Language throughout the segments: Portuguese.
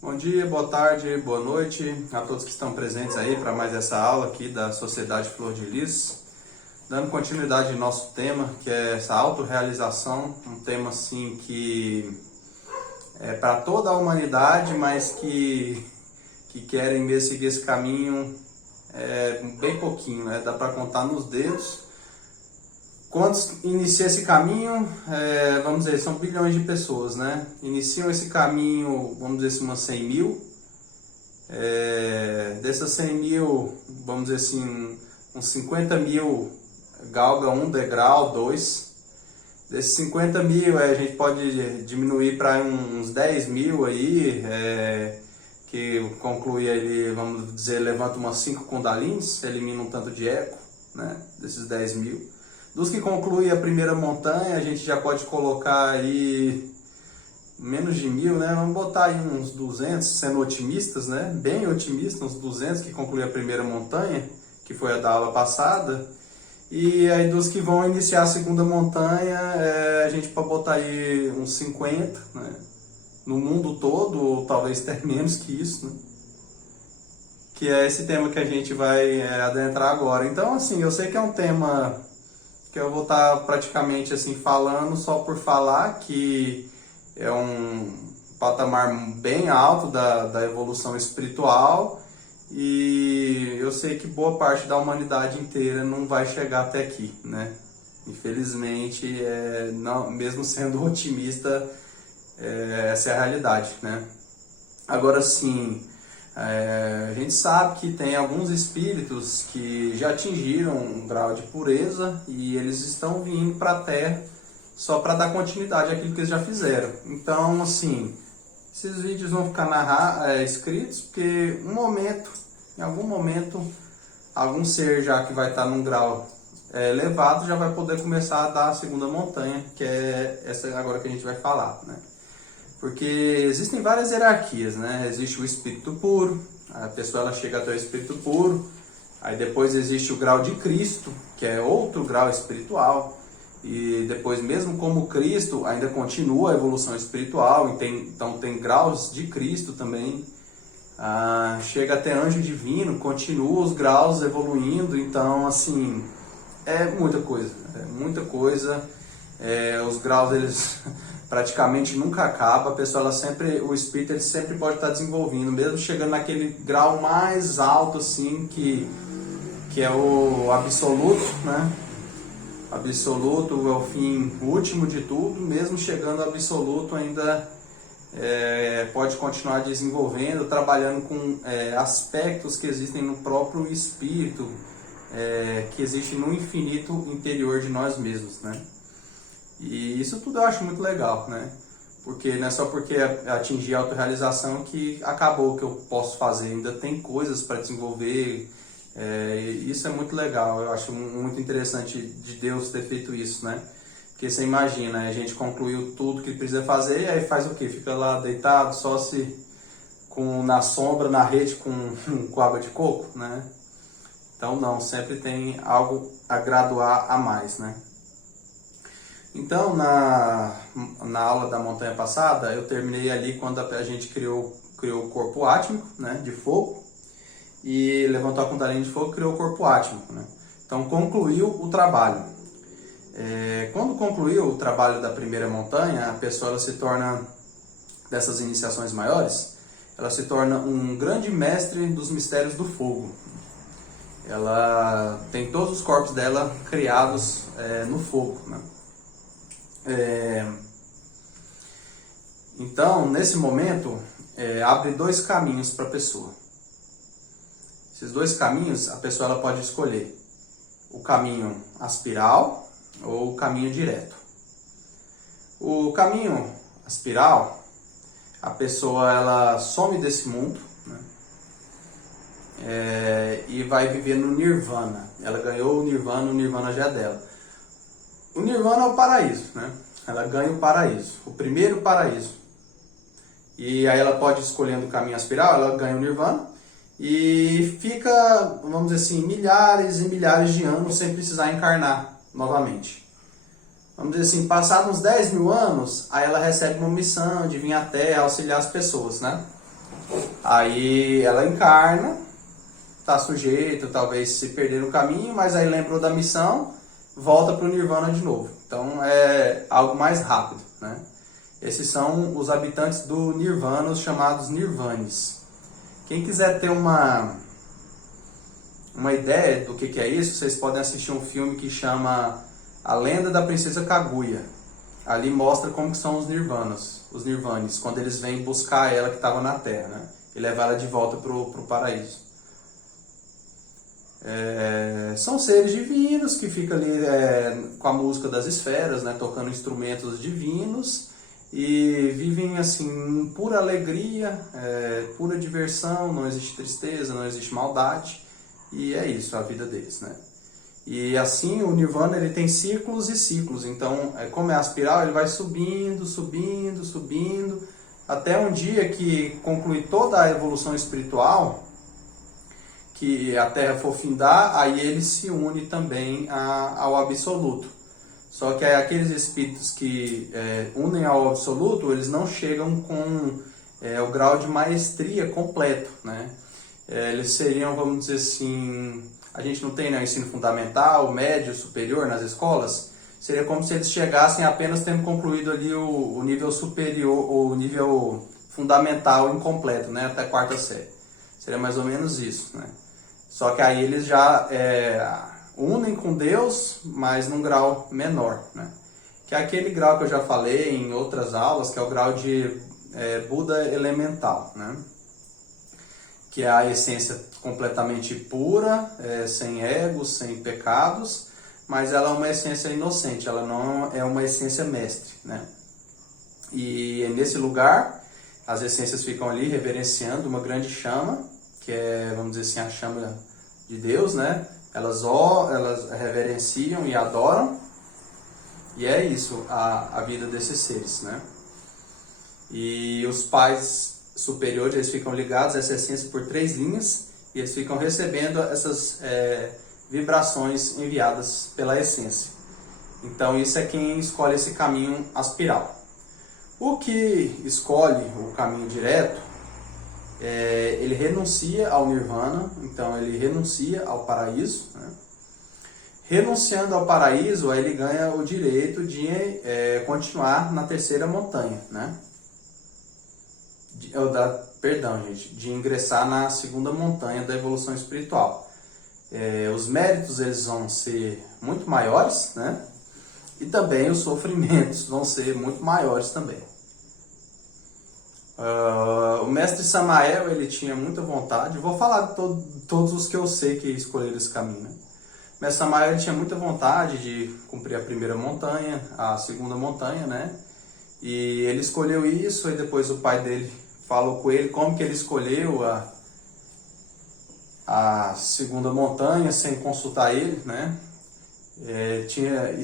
Bom dia, boa tarde, boa noite a todos que estão presentes aí para mais essa aula aqui da Sociedade Flor de Lis. Dando continuidade ao nosso tema, que é essa autorrealização, um tema assim que é para toda a humanidade, mas que querem mesmo seguir esse caminho bem pouquinho, né? Dá para contar nos dedos. Quando inicia esse caminho, vamos dizer, são bilhões de pessoas, né? Iniciam esse caminho, vamos dizer assim, umas 100 mil. Dessas 100 mil, vamos dizer assim, uns 50 mil galga um degrau, dois. Desses 50 mil, a gente pode diminuir para uns 10 mil aí, que conclui ele, vamos dizer, levanta umas 5 kundalins, elimina um tanto de eco, né? Desses 10 mil. Dos que concluem a primeira montanha, a gente já pode colocar aí menos de 1000, né? Vamos botar aí uns 200, sendo otimistas, né? Bem otimistas, uns 200 que concluem a primeira montanha, que foi a da aula passada. E aí dos que vão iniciar a segunda montanha, a gente pode botar aí uns 50, né? No mundo todo, ou talvez até menos que isso, né? Que é esse tema que a gente vai adentrar agora. Então, assim, eu sei que é um tema que eu vou estar praticamente assim falando só por falar, que é um patamar bem alto da evolução espiritual, e eu sei que boa parte da humanidade inteira não vai chegar até aqui, né? Infelizmente, não, mesmo sendo otimista, essa é a realidade, né? Agora sim, a gente sabe que tem alguns espíritos que já atingiram um grau de pureza e eles estão vindo para a Terra só para dar continuidade àquilo que eles já fizeram. Então, assim, esses vídeos vão ficar escritos porque em algum momento, algum ser já que vai estar num grau elevado já vai poder começar a dar a segunda montanha, que é essa agora que a gente vai falar, né? Porque existem várias hierarquias, né? Existe o espírito puro, a pessoa ela chega até o espírito puro, aí depois existe o grau de Cristo, que é outro grau espiritual, e depois mesmo como Cristo ainda continua a evolução espiritual, então tem graus de Cristo também, chega até anjo divino, continua os graus evoluindo, então assim, é muita coisa, os graus eles praticamente nunca acaba, a pessoa, o espírito ele sempre pode estar desenvolvendo, mesmo chegando naquele grau mais alto, assim, que é o absoluto, né? Absoluto é o fim último de tudo, mesmo chegando ao absoluto ainda pode continuar desenvolvendo, trabalhando com aspectos que existem no próprio espírito, que existe no infinito interior de nós mesmos, né? E isso tudo eu acho muito legal, né? Porque não é só porque atingir a autorrealização que acabou o que eu posso fazer, ainda tem coisas para desenvolver, isso é muito legal, eu acho muito interessante de Deus ter feito isso, né? Porque você imagina, a gente concluiu tudo que precisa fazer, e aí faz o quê? Fica lá deitado, só na sombra, na rede com água de coco, né? Então não, sempre tem algo a graduar a mais, né? Então, na aula da montanha passada, eu terminei ali quando a gente criou o corpo átmico, né, de fogo, e levantou a kundalini de fogo e criou o corpo átmico, né? Então, concluiu o trabalho. Quando concluiu o trabalho da primeira montanha, a pessoa ela se torna, dessas iniciações maiores, ela se torna um grande mestre dos mistérios do fogo. Ela tem todos os corpos dela criados no fogo, né? Então, nesse momento, abre dois caminhos para a pessoa. Esses dois caminhos, a pessoa ela pode escolher o caminho aspiral ou o caminho direto. O caminho aspiral, a pessoa ela some desse mundo, né? E vai viver no Nirvana. Ela ganhou o Nirvana já é dela. O Nirvana é o paraíso, né? Ela ganha o paraíso, o primeiro paraíso. E aí ela pode escolhendo o caminho aspiral, ela ganha o Nirvana e fica, vamos dizer assim, milhares e milhares de anos sem precisar encarnar novamente. Vamos dizer assim, passados uns 10 mil anos, aí ela recebe uma missão de vir à Terra auxiliar as pessoas, né? Aí ela encarna, está sujeita, talvez se perder no caminho, mas aí lembrou da missão, volta para o Nirvana de novo. Então é algo mais rápido, né? Esses são os habitantes do Nirvana, os chamados Nirvanes. Quem quiser ter uma ideia do que é isso, vocês podem assistir um filme que chama A Lenda da Princesa Kaguya. Ali mostra como que são os Nirvanes, quando eles vêm buscar ela que estava na Terra, né? E levar ela de volta para o paraíso. São seres divinos que ficam ali com a música das esferas, né? Tocando instrumentos divinos e vivem assim em pura alegria, pura diversão, não existe tristeza, não existe maldade. E é isso, a vida deles, né? E assim o Nirvana ele tem ciclos e ciclos, então como é a espiral, ele vai subindo, subindo, subindo, até um dia que conclui toda a evolução espiritual, que a Terra for findar, aí ele se une também ao Absoluto. Só que aqueles espíritos que unem ao Absoluto, eles não chegam com o grau de maestria completo, né? Eles seriam, vamos dizer assim, a gente não tem, né, ensino fundamental, médio, superior nas escolas, seria como se eles chegassem apenas tendo concluído ali o nível superior, o nível fundamental incompleto, né, até a quarta série. Seria mais ou menos isso, né? Só que aí eles já unem com Deus, mas num grau menor, né? Que é aquele grau que eu já falei em outras aulas, que é o grau de Buda elemental, né? Que é a essência completamente pura, sem egos, sem pecados, mas ela é uma essência inocente, ela não é uma essência mestre, né? E nesse lugar, as essências ficam ali reverenciando uma grande chama, que é, vamos dizer assim, a chama de Deus, né? Elas reverenciam e adoram, e é isso, a vida desses seres, né? E os pais superiores, eles ficam ligados a essa essência por 3 linhas, e eles ficam recebendo essas vibrações enviadas pela essência. Então isso é quem escolhe esse caminho aspiral. O que escolhe o caminho direto, ele renuncia ao Nirvana, então ele renuncia ao paraíso, né? Renunciando ao paraíso, aí ele ganha o direito de continuar na terceira montanha, né? De ingressar na segunda montanha da evolução espiritual. Os méritos eles vão ser muito maiores, né? E também os sofrimentos vão ser muito maiores também. O mestre Samael, ele tinha muita vontade, vou falar de todos os que eu sei que escolheram esse caminho, né? O mestre Samael, ele tinha muita vontade de cumprir a primeira montanha, a segunda montanha, né? E ele escolheu isso, e depois o pai dele falou com ele como que ele escolheu a segunda montanha sem consultar ele, né?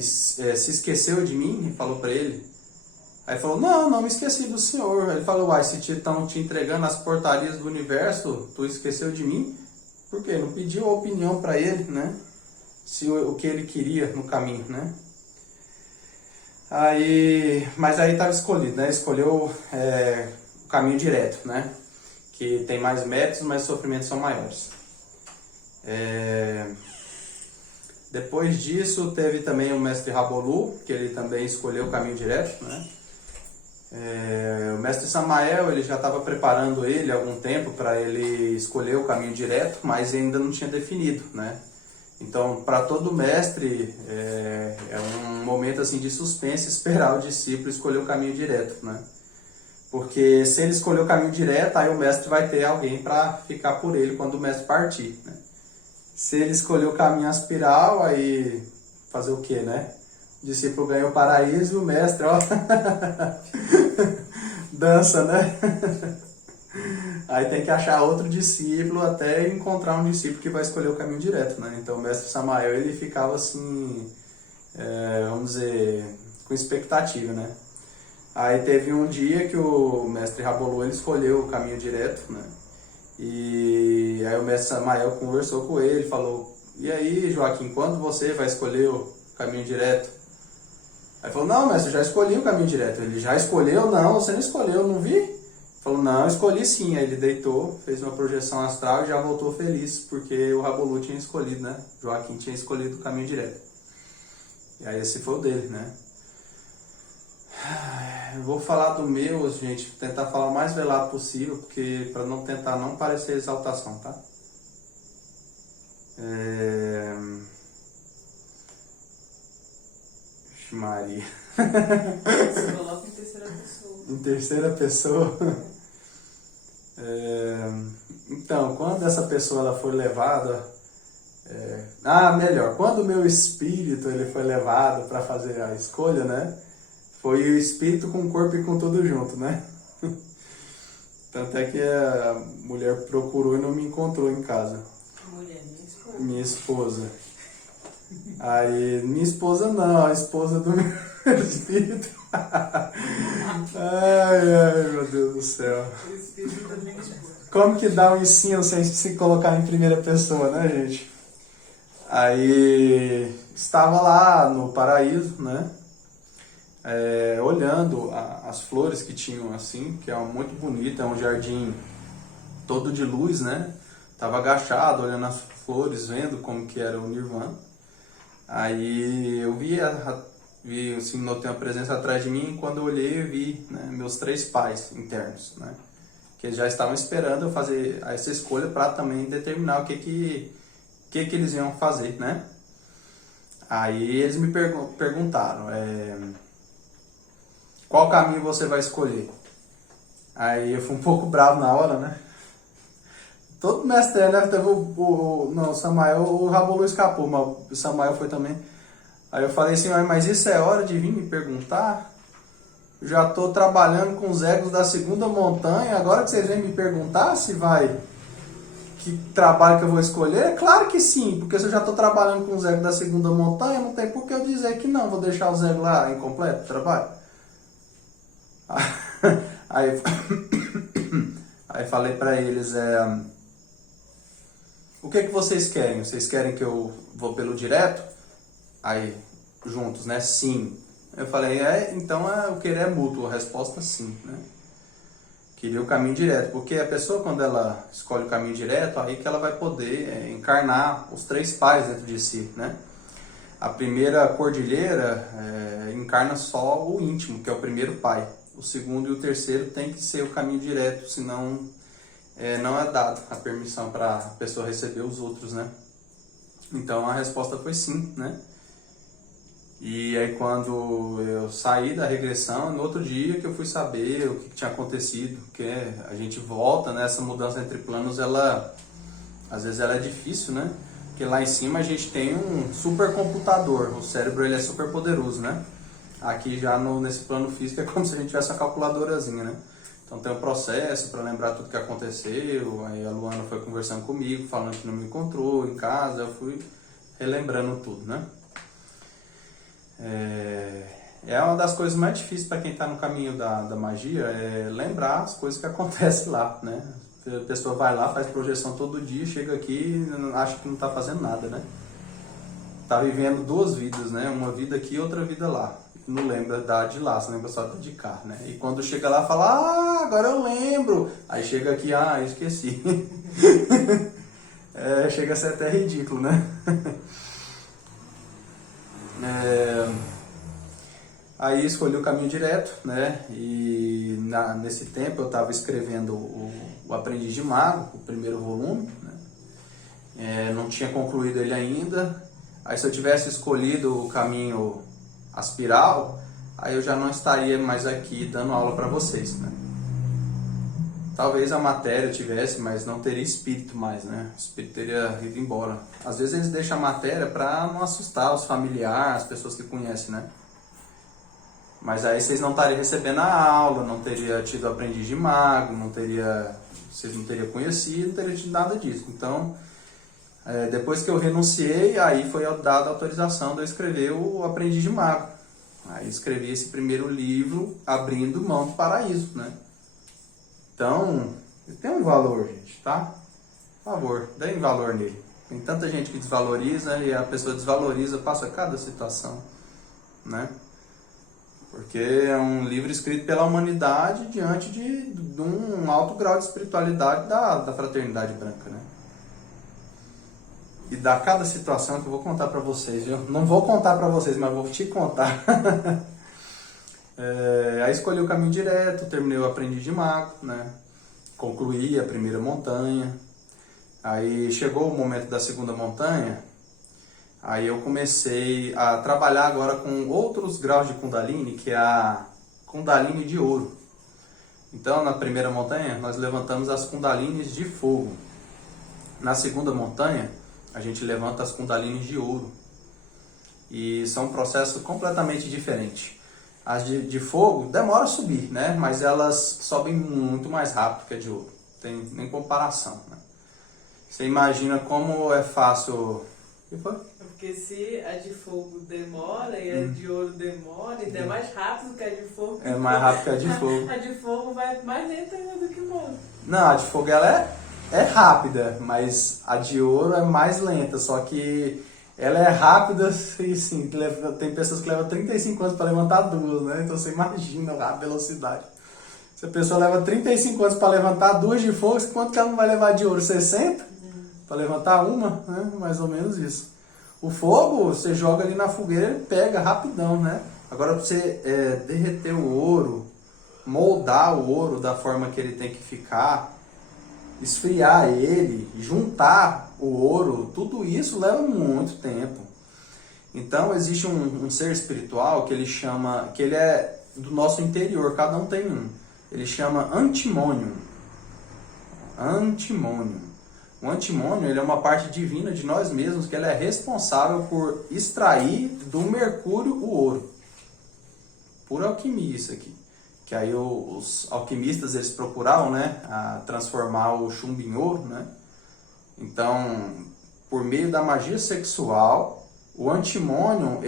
Se esqueceu de mim, e falou para ele. Aí falou, não me esqueci do senhor. Ele falou, se estão te entregando as portarias do universo, tu esqueceu de mim? Por quê? Não pediu a opinião para ele, né? O que ele queria no caminho, né? Mas aí estava escolhido, né? Escolheu o caminho direto, né? Que tem mais méritos, mas os sofrimentos são maiores. Depois disso, teve também o mestre Rabolu, que ele também escolheu o caminho direto, né? O mestre Samael, ele já estava preparando ele há algum tempo para ele escolher o caminho direto, mas ainda não tinha definido, né? Então, para todo mestre, é um momento assim de suspense esperar o discípulo escolher o caminho direto, né? Porque se ele escolher o caminho direto, aí o mestre vai ter alguém para ficar por ele quando o mestre partir, né? Se ele escolher o caminho aspiral, aí fazer o quê, né? O discípulo ganha o paraíso e o mestre, ó, dança, né? Aí tem que achar outro discípulo até encontrar um discípulo que vai escolher o caminho direto, né? Então o mestre Samael, ele ficava assim, vamos dizer, com expectativa, né? Aí teve um dia que o mestre Rabolu, ele escolheu o caminho direto, né? E aí o mestre Samael conversou com ele, falou, e aí Joaquim, quando você vai escolher o caminho direto? Aí falou, não mestre, eu já escolhi o caminho direto. Ele já escolheu? Não, você não escolheu, eu não vi? Falou, não, eu escolhi sim. Aí ele deitou, fez uma projeção astral e já voltou feliz, porque o Rabolu tinha escolhido, né? Joaquim tinha escolhido o caminho direto. E aí esse foi o dele, né? Eu vou falar do meu, gente, tentar falar o mais velado possível, porque para não tentar não parecer exaltação, tá? Vixe Maria. Você coloca em terceira pessoa. Em terceira pessoa? Então, quando essa pessoa ela foi levada... melhor, quando o meu espírito ele foi levado para fazer a escolha, né? Foi o espírito com o corpo e com tudo junto, né? Tanto é que a mulher procurou e não me encontrou em casa. Mulher, minha esposa. Minha esposa. Aí, minha esposa não, a esposa do meu espírito. Ai, meu Deus do céu. O espírito da minha esposa. Como que dá um ensino sem se colocar em primeira pessoa, né, gente? Aí, estava lá no paraíso, né? Olhando as flores que tinham assim, que é muito bonito, é um jardim todo de luz, né? Tava agachado, olhando as flores, vendo como que era o Nirvana. Aí eu vi assim, notei uma presença atrás de mim, e quando eu olhei eu vi, né, meus 3 pais internos, né? Que eles já estavam esperando eu fazer essa escolha para também determinar o que eles iam fazer, né? Aí eles me perguntaram, qual caminho você vai escolher? Aí eu fui um pouco bravo na hora, né? Todo mestre, né? Teve o Samael, o Rabolu escapou, mas o Samael foi também. Aí eu falei assim, mas isso é hora de vir me perguntar? Eu já estou trabalhando com os egos da segunda montanha, agora que vocês vêm me perguntar se vai... Que trabalho que eu vou escolher? Claro que sim, porque se eu já estou trabalhando com os egos da segunda montanha, não tem por que eu dizer que não, vou deixar os egos lá incompleto o trabalho. Aí falei para eles, o que vocês querem? Vocês querem que eu vou pelo direto? Aí, juntos, né? Sim. Eu falei, então o querer é mútuo, a resposta sim, né? Queria o caminho direto, porque a pessoa quando ela escolhe o caminho direto, aí que ela vai poder encarnar os 3 pais dentro de si, né? A primeira cordilheira encarna só o íntimo, que é o primeiro pai. O segundo e o terceiro tem que ser o caminho direto, senão não é dado a permissão para a pessoa receber os outros, né? Então a resposta foi sim, né? E aí quando eu saí da regressão, no outro dia que eu fui saber o que tinha acontecido, que a gente volta, né? Essa mudança entre planos, às vezes ela é difícil, né? Porque lá em cima a gente tem um supercomputador, o cérebro ele é super poderoso, né? Aqui já nesse plano físico é como se a gente tivesse uma calculadorazinha, né? Então tem um processo para lembrar tudo que aconteceu, aí a Luana foi conversando comigo, falando que não me encontrou em casa, eu fui relembrando tudo, né? É uma das coisas mais difíceis para quem está no caminho da magia, é lembrar as coisas que acontecem lá, né? A pessoa vai lá, faz projeção todo dia, chega aqui e acha que não está fazendo nada, né? Tá vivendo 2 vidas, né? Uma vida aqui e outra vida lá. Não lembra da de lá, só lembra só da de cá, né? E quando chega lá, fala, agora eu lembro. Aí chega aqui, esqueci. Chega a ser até ridículo, né? Aí escolhi o caminho direto, né? E nesse tempo eu estava escrevendo o Aprendiz de Mago, o primeiro volume, né? Não tinha concluído ele ainda. Aí se eu tivesse escolhido o caminho aspiral, aí eu já não estaria mais aqui dando aula para vocês, né? Talvez a matéria tivesse, mas não teria espírito mais, né? O espírito teria ido embora. Às vezes eles deixam a matéria para não assustar os familiares, as pessoas que conhecem, né? Mas aí vocês não estariam recebendo a aula, não teria tido aprendiz de mago, vocês não teriam conhecido, não teria tido nada disso. Então, depois que eu renunciei, aí foi dada a autorização de eu escrever o Aprendiz de Mago. Aí escrevi esse primeiro livro, abrindo mão do paraíso, né? Então, tem um valor, gente, tá? Por favor, deem valor nele. Tem tanta gente que desvaloriza e a pessoa desvaloriza, passa cada situação, né? Porque é um livro escrito pela humanidade diante de um alto grau de espiritualidade da fraternidade branca, né? E dá cada situação que eu vou contar para vocês, viu? Não vou contar para vocês, mas vou te contar. Aí escolhi o caminho direto, terminei o aprendiz de mago, né? Concluí a primeira montanha. Aí chegou o momento da segunda montanha, aí eu comecei a trabalhar agora com outros graus de Kundalini, que é a Kundalini de ouro. Então, na primeira montanha, nós levantamos as Kundalinis de fogo. Na segunda montanha, a gente levanta as Kundalinis de ouro. E são um processo completamente diferente. As de fogo demora a subir, né? Mas elas sobem muito mais rápido que a de ouro. Não tem nem comparação, né? Você imagina como é fácil... O que foi? Porque se a de fogo demora e a de ouro demora, ainda é mais rápido que a de fogo. É mais rápido que a de fogo. A de fogo vai mais lenta ainda do que o ouro. Não, a de fogo ela é rápida, mas a de ouro é mais lenta, só que ela é rápida e sim, tem pessoas que levam 35 anos para levantar duas, né? Então você imagina a velocidade. Se a pessoa leva 35 anos para levantar duas de fogo, quanto que ela não vai levar de ouro? 60? Para levantar uma, né? Mais ou menos isso. O fogo, você joga ali na fogueira, ele pega rapidão, né? Agora, para você derreter o ouro, moldar o ouro da forma que ele tem que ficar, esfriar ele, juntar o ouro, tudo isso leva muito tempo. Então, existe um ser espiritual que ele chama, que ele é do nosso interior, cada um tem um. Ele chama antimônio. Antimônio. O antimônio, ele é uma parte divina de nós mesmos, que ele é responsável por extrair do mercúrio o ouro. Por alquimia isso aqui. Que aí os alquimistas, eles procuravam, né, a transformar o chumbo em ouro, né? Então, por meio da magia sexual, o antimônio,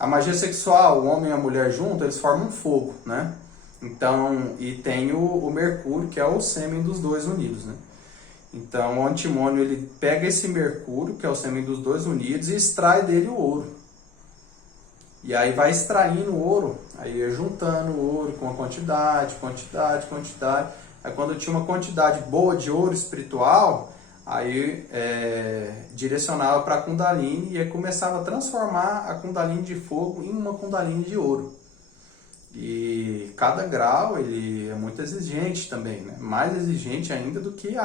a magia sexual, o homem e a mulher juntos, eles formam um fogo, né? Então, e tem o mercúrio, que é o sêmen dos dois unidos, né? Então, o antimônio, ele pega esse mercúrio, que é o sêmen dos dois unidos, e extrai dele o ouro. E aí vai extraindo o ouro, aí ia juntando o ouro com a quantidade. Aí quando tinha uma quantidade boa de ouro espiritual, aí direcionava para a Kundalini e aí começava a transformar a Kundalini de fogo em uma Kundalini de ouro. E cada grau ele é muito exigente também, né? Mais exigente ainda do que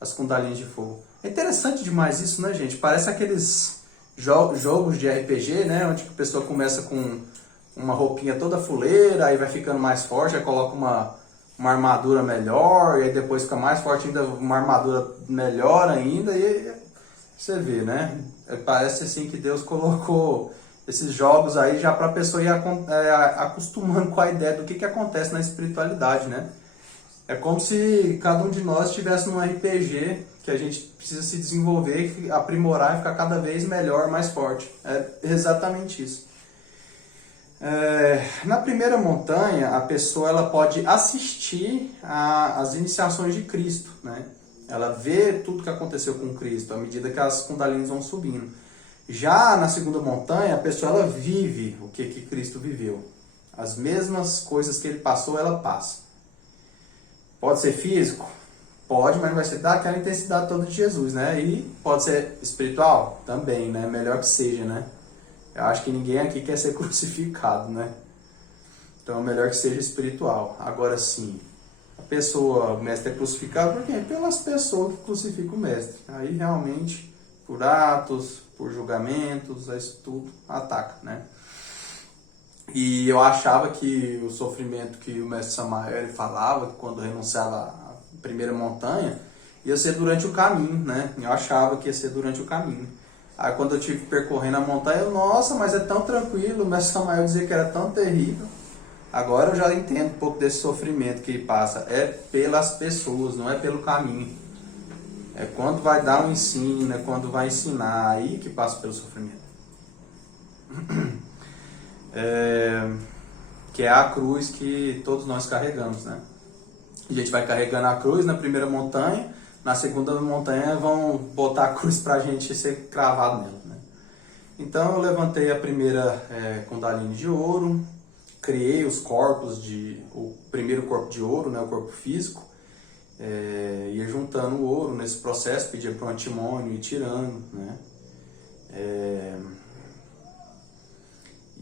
as Kundalini de fogo. É interessante demais isso, né, gente? Parece aqueles jogos de RPG, né? Onde a pessoa começa com uma roupinha toda fuleira, aí vai ficando mais forte, aí coloca uma armadura melhor, e aí depois fica mais forte ainda, uma armadura melhor ainda, e você vê, né? Parece assim que Deus colocou esses jogos aí já para a pessoa ir acostumando com a ideia do que acontece na espiritualidade, né? É como se cada um de nós estivesse num RPG que a gente precisa se desenvolver, aprimorar e ficar cada vez melhor, mais forte. É exatamente isso. Na primeira montanha, a pessoa ela pode assistir às iniciações de Cristo, né? Ela vê tudo que aconteceu com Cristo à medida que as Kundalinis vão subindo. Já na segunda montanha, a pessoa ela vive o que Cristo viveu. As mesmas coisas que ele passou, ela passa. Pode ser físico? Pode, mas não vai ser daquela intensidade toda de Jesus, né? E pode ser espiritual? Também, né? Melhor que seja, né? Eu acho que ninguém aqui quer ser crucificado, né? Então, melhor que seja espiritual. Agora sim, a pessoa, o mestre é crucificado por quê? Pelas pessoas que crucificam o mestre. Aí, realmente, por atos, por julgamentos, isso tudo ataca, né? E eu achava que o sofrimento que o mestre Samael falava, quando renunciava à primeira montanha, ia ser durante o caminho, né? Eu achava que ia ser durante o caminho. Aí quando eu tive percorrendo a montanha, nossa, mas é tão tranquilo, o mestre Samael dizia que era tão terrível. Agora eu já entendo um pouco desse sofrimento que passa. É pelas pessoas, não é pelo caminho. É quando vai dar um ensino, é quando vai ensinar, aí que passa pelo sofrimento. Que é a cruz que todos nós carregamos, né? A gente vai carregando a cruz na primeira montanha, na segunda montanha vão botar a cruz pra gente ser cravado nela, né? Então eu levantei a primeira Kundalini de ouro, criei os corpos, o primeiro corpo de ouro, né, o corpo físico, ia juntando o ouro nesse processo, pedia para o antimônio e tirando, né?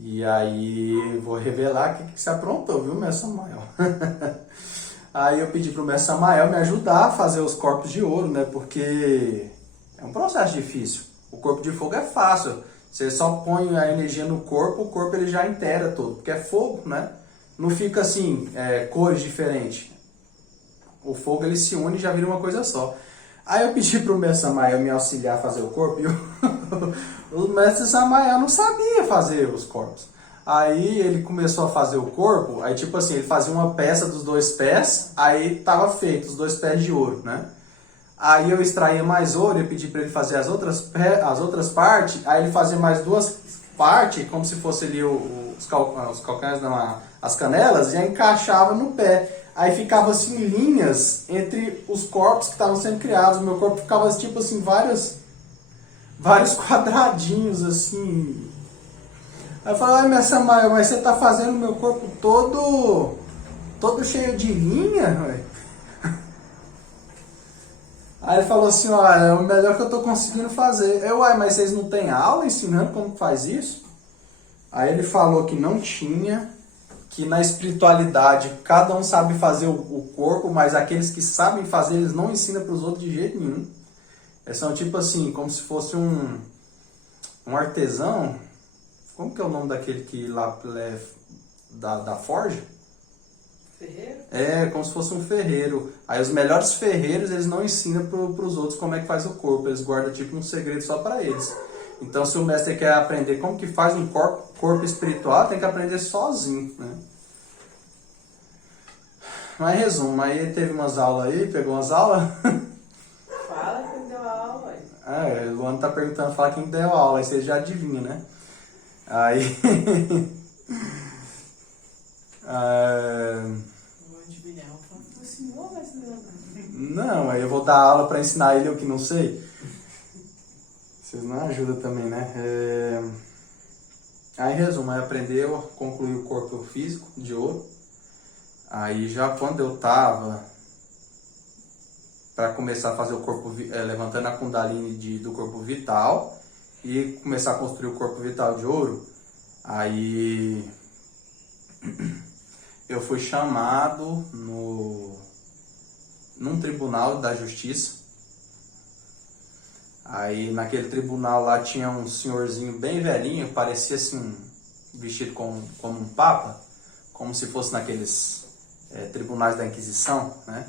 E aí, vou revelar o que você aprontou, viu, mestre Samael? Aí eu pedi pro mestre Samael me ajudar a fazer os corpos de ouro, né? Porque é um processo difícil. O corpo de fogo é fácil. Você só põe a energia no corpo, o corpo ele já inteira todo, porque é fogo, né? Não fica assim, cores diferentes. O fogo ele se une e já vira uma coisa só. Aí eu pedi pro mestre Samael me auxiliar a fazer o corpo e o mestre Samael não sabia fazer os corpos. Aí ele começou a fazer o corpo, aí tipo assim, ele fazia uma peça dos 2 pés, aí tava feito os 2 pés de ouro, né? Aí eu extraía mais ouro e pedi para ele fazer as outras partes, aí ele fazia mais 2 partes, como se fosse ali os calcanhares, não, as canelas, e aí encaixava no pé. Aí ficava assim linhas entre os corpos que estavam sendo criados. O meu corpo ficava tipo assim, vários quadradinhos assim. Aí eu falei, ai, mestre Samael, mas você tá fazendo o meu corpo todo cheio de linha, ué? Aí ele falou assim, ó, é o melhor que eu tô conseguindo fazer. Mas vocês não têm aula ensinando como faz isso? Aí ele falou que não tinha, que na espiritualidade cada um sabe fazer o corpo, mas aqueles que sabem fazer, eles não ensinam para os outros de jeito nenhum. São tipo assim, como se fosse um artesão. Como que é o nome daquele que lá da forja? Ferreiro? Como se fosse um ferreiro. Aí os melhores ferreiros, eles não ensinam para os outros como é que faz o corpo. Eles guardam tipo um segredo só para eles. Então se o mestre quer aprender como que faz um corpo espiritual, tem que aprender sozinho, né? Mas resumo, aí ele teve umas aulas aí, pegou umas aulas. Fala quem deu a aula aí. O Luano tá perguntando, fala quem deu aula, aí você já adivinha, né? Aí... Não, aí eu vou dar aula para ensinar ele o que não sei. Vocês não ajudam também, né? Aí, em resumo, aí aprendeu, concluiu o corpo físico de ouro. Aí já quando eu tava para começar a fazer o corpo, levantando a Kundalini do corpo vital e começar a construir o corpo vital de ouro, aí eu fui chamado num tribunal da justiça. Aí naquele tribunal lá tinha um senhorzinho bem velhinho, parecia assim, vestido como um papa, como se fosse naqueles tribunais da Inquisição, né?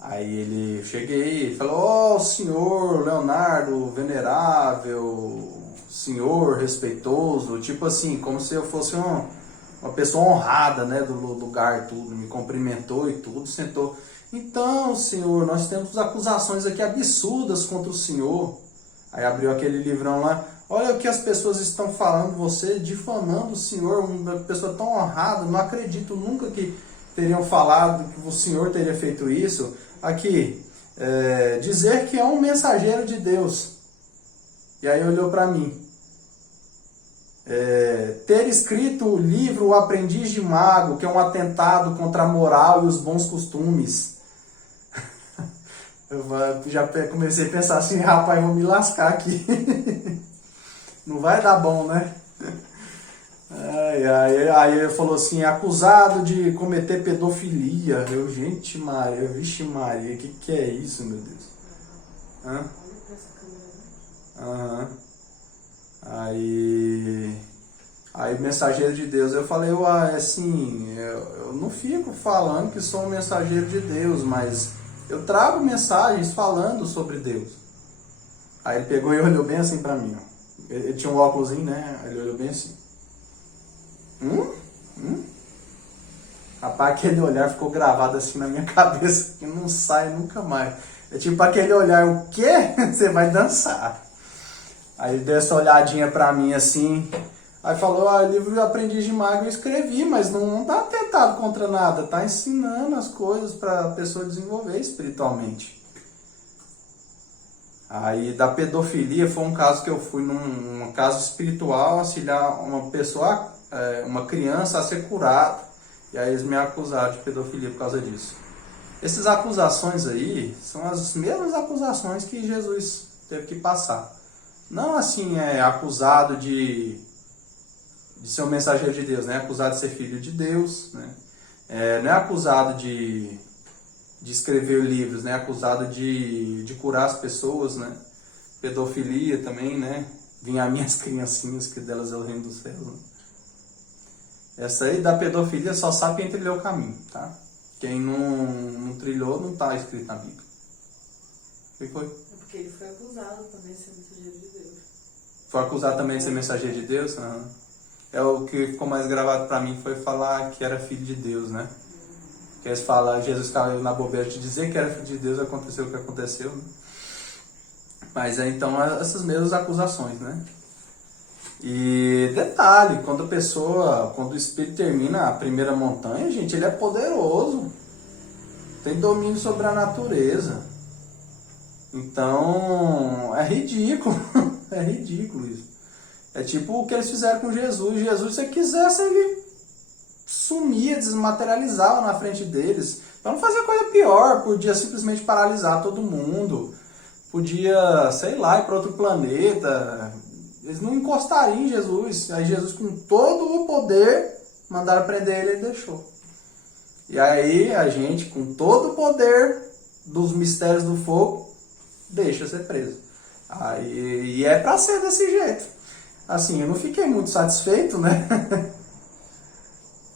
Aí cheguei e falou, senhor Leonardo, venerável, senhor respeitoso, tipo assim, como se eu fosse uma pessoa honrada, né, do lugar, tudo, me cumprimentou e tudo, sentou. Então, senhor, nós temos acusações aqui absurdas contra o senhor. Aí abriu aquele livrão lá, olha o que as pessoas estão falando, você difamando o senhor, uma pessoa tão honrada, não acredito nunca que teriam falado que o senhor teria feito isso. Aqui, dizer que é um mensageiro de Deus. E aí olhou para mim. Ter escrito o livro O Aprendiz de Mago, que é um atentado contra a moral e os bons costumes. Eu já comecei a pensar assim, rapaz, vou me lascar aqui. Não vai dar bom, né? Aí ele falou assim, acusado de cometer pedofilia. Gente Maria, vixe Maria, que é isso, meu Deus? Hã? Aham. Aí mensageiro de Deus, eu falei, assim, eu não fico falando que sou um mensageiro de Deus, mas eu trago mensagens falando sobre Deus. Aí ele pegou e olhou bem assim pra mim, ó. Ele tinha um óculosinho, né? Ele olhou bem assim. Rapaz, aquele olhar ficou gravado assim na minha cabeça, que não sai nunca mais. É tipo aquele olhar, o quê? Você vai dançar. Aí ele deu essa olhadinha pra mim assim, aí falou, o livro Aprendiz de Mago eu escrevi, mas não tá atentado contra nada, tá ensinando as coisas pra pessoa desenvolver espiritualmente. Aí da pedofilia foi um caso que eu fui num caso espiritual, auxiliar uma pessoa uma criança a ser curada. E aí eles me acusaram de pedofilia por causa disso. Essas acusações aí são as mesmas acusações que Jesus teve que passar. Não assim, acusado de ser um mensageiro de Deus, né? Acusado de ser filho de Deus, né? Não é acusado de escrever livros, né? Acusado de curar as pessoas, né? Pedofilia também, né? Vinha as minhas criancinhas, que delas é o reino dos céus, né? Essa aí da pedofilia só sabe quem trilhou o caminho, tá? Quem não trilhou não está escrito na Bíblia. O que foi? É porque ele foi acusado também de ser mensageiro de Deus. Foi acusado também de ser mensageiro de Deus? Uhum. O que ficou mais gravado para mim foi falar que era filho de Deus, né? Que eles falam, Jesus caiu na bobeira de dizer que era filho de Deus, aconteceu o que aconteceu, né? Mas então essas mesmas acusações, né? E detalhe, quando o Espírito termina a primeira montanha, gente, ele é poderoso. Tem domínio sobre a natureza. Então, é ridículo. É ridículo isso. É tipo o que eles fizeram com Jesus. Jesus, se quisesse, ele sumia, desmaterializava na frente deles. Então não fazia coisa pior, podia simplesmente paralisar todo mundo. Podia, sei lá, ir para outro planeta. Eles não encostariam em Jesus. Aí Jesus, com todo o poder, mandaram prender ele e ele deixou. E aí a gente, com todo o poder dos mistérios do fogo, deixa ser preso. E é pra ser desse jeito. Assim, eu não fiquei muito satisfeito, né?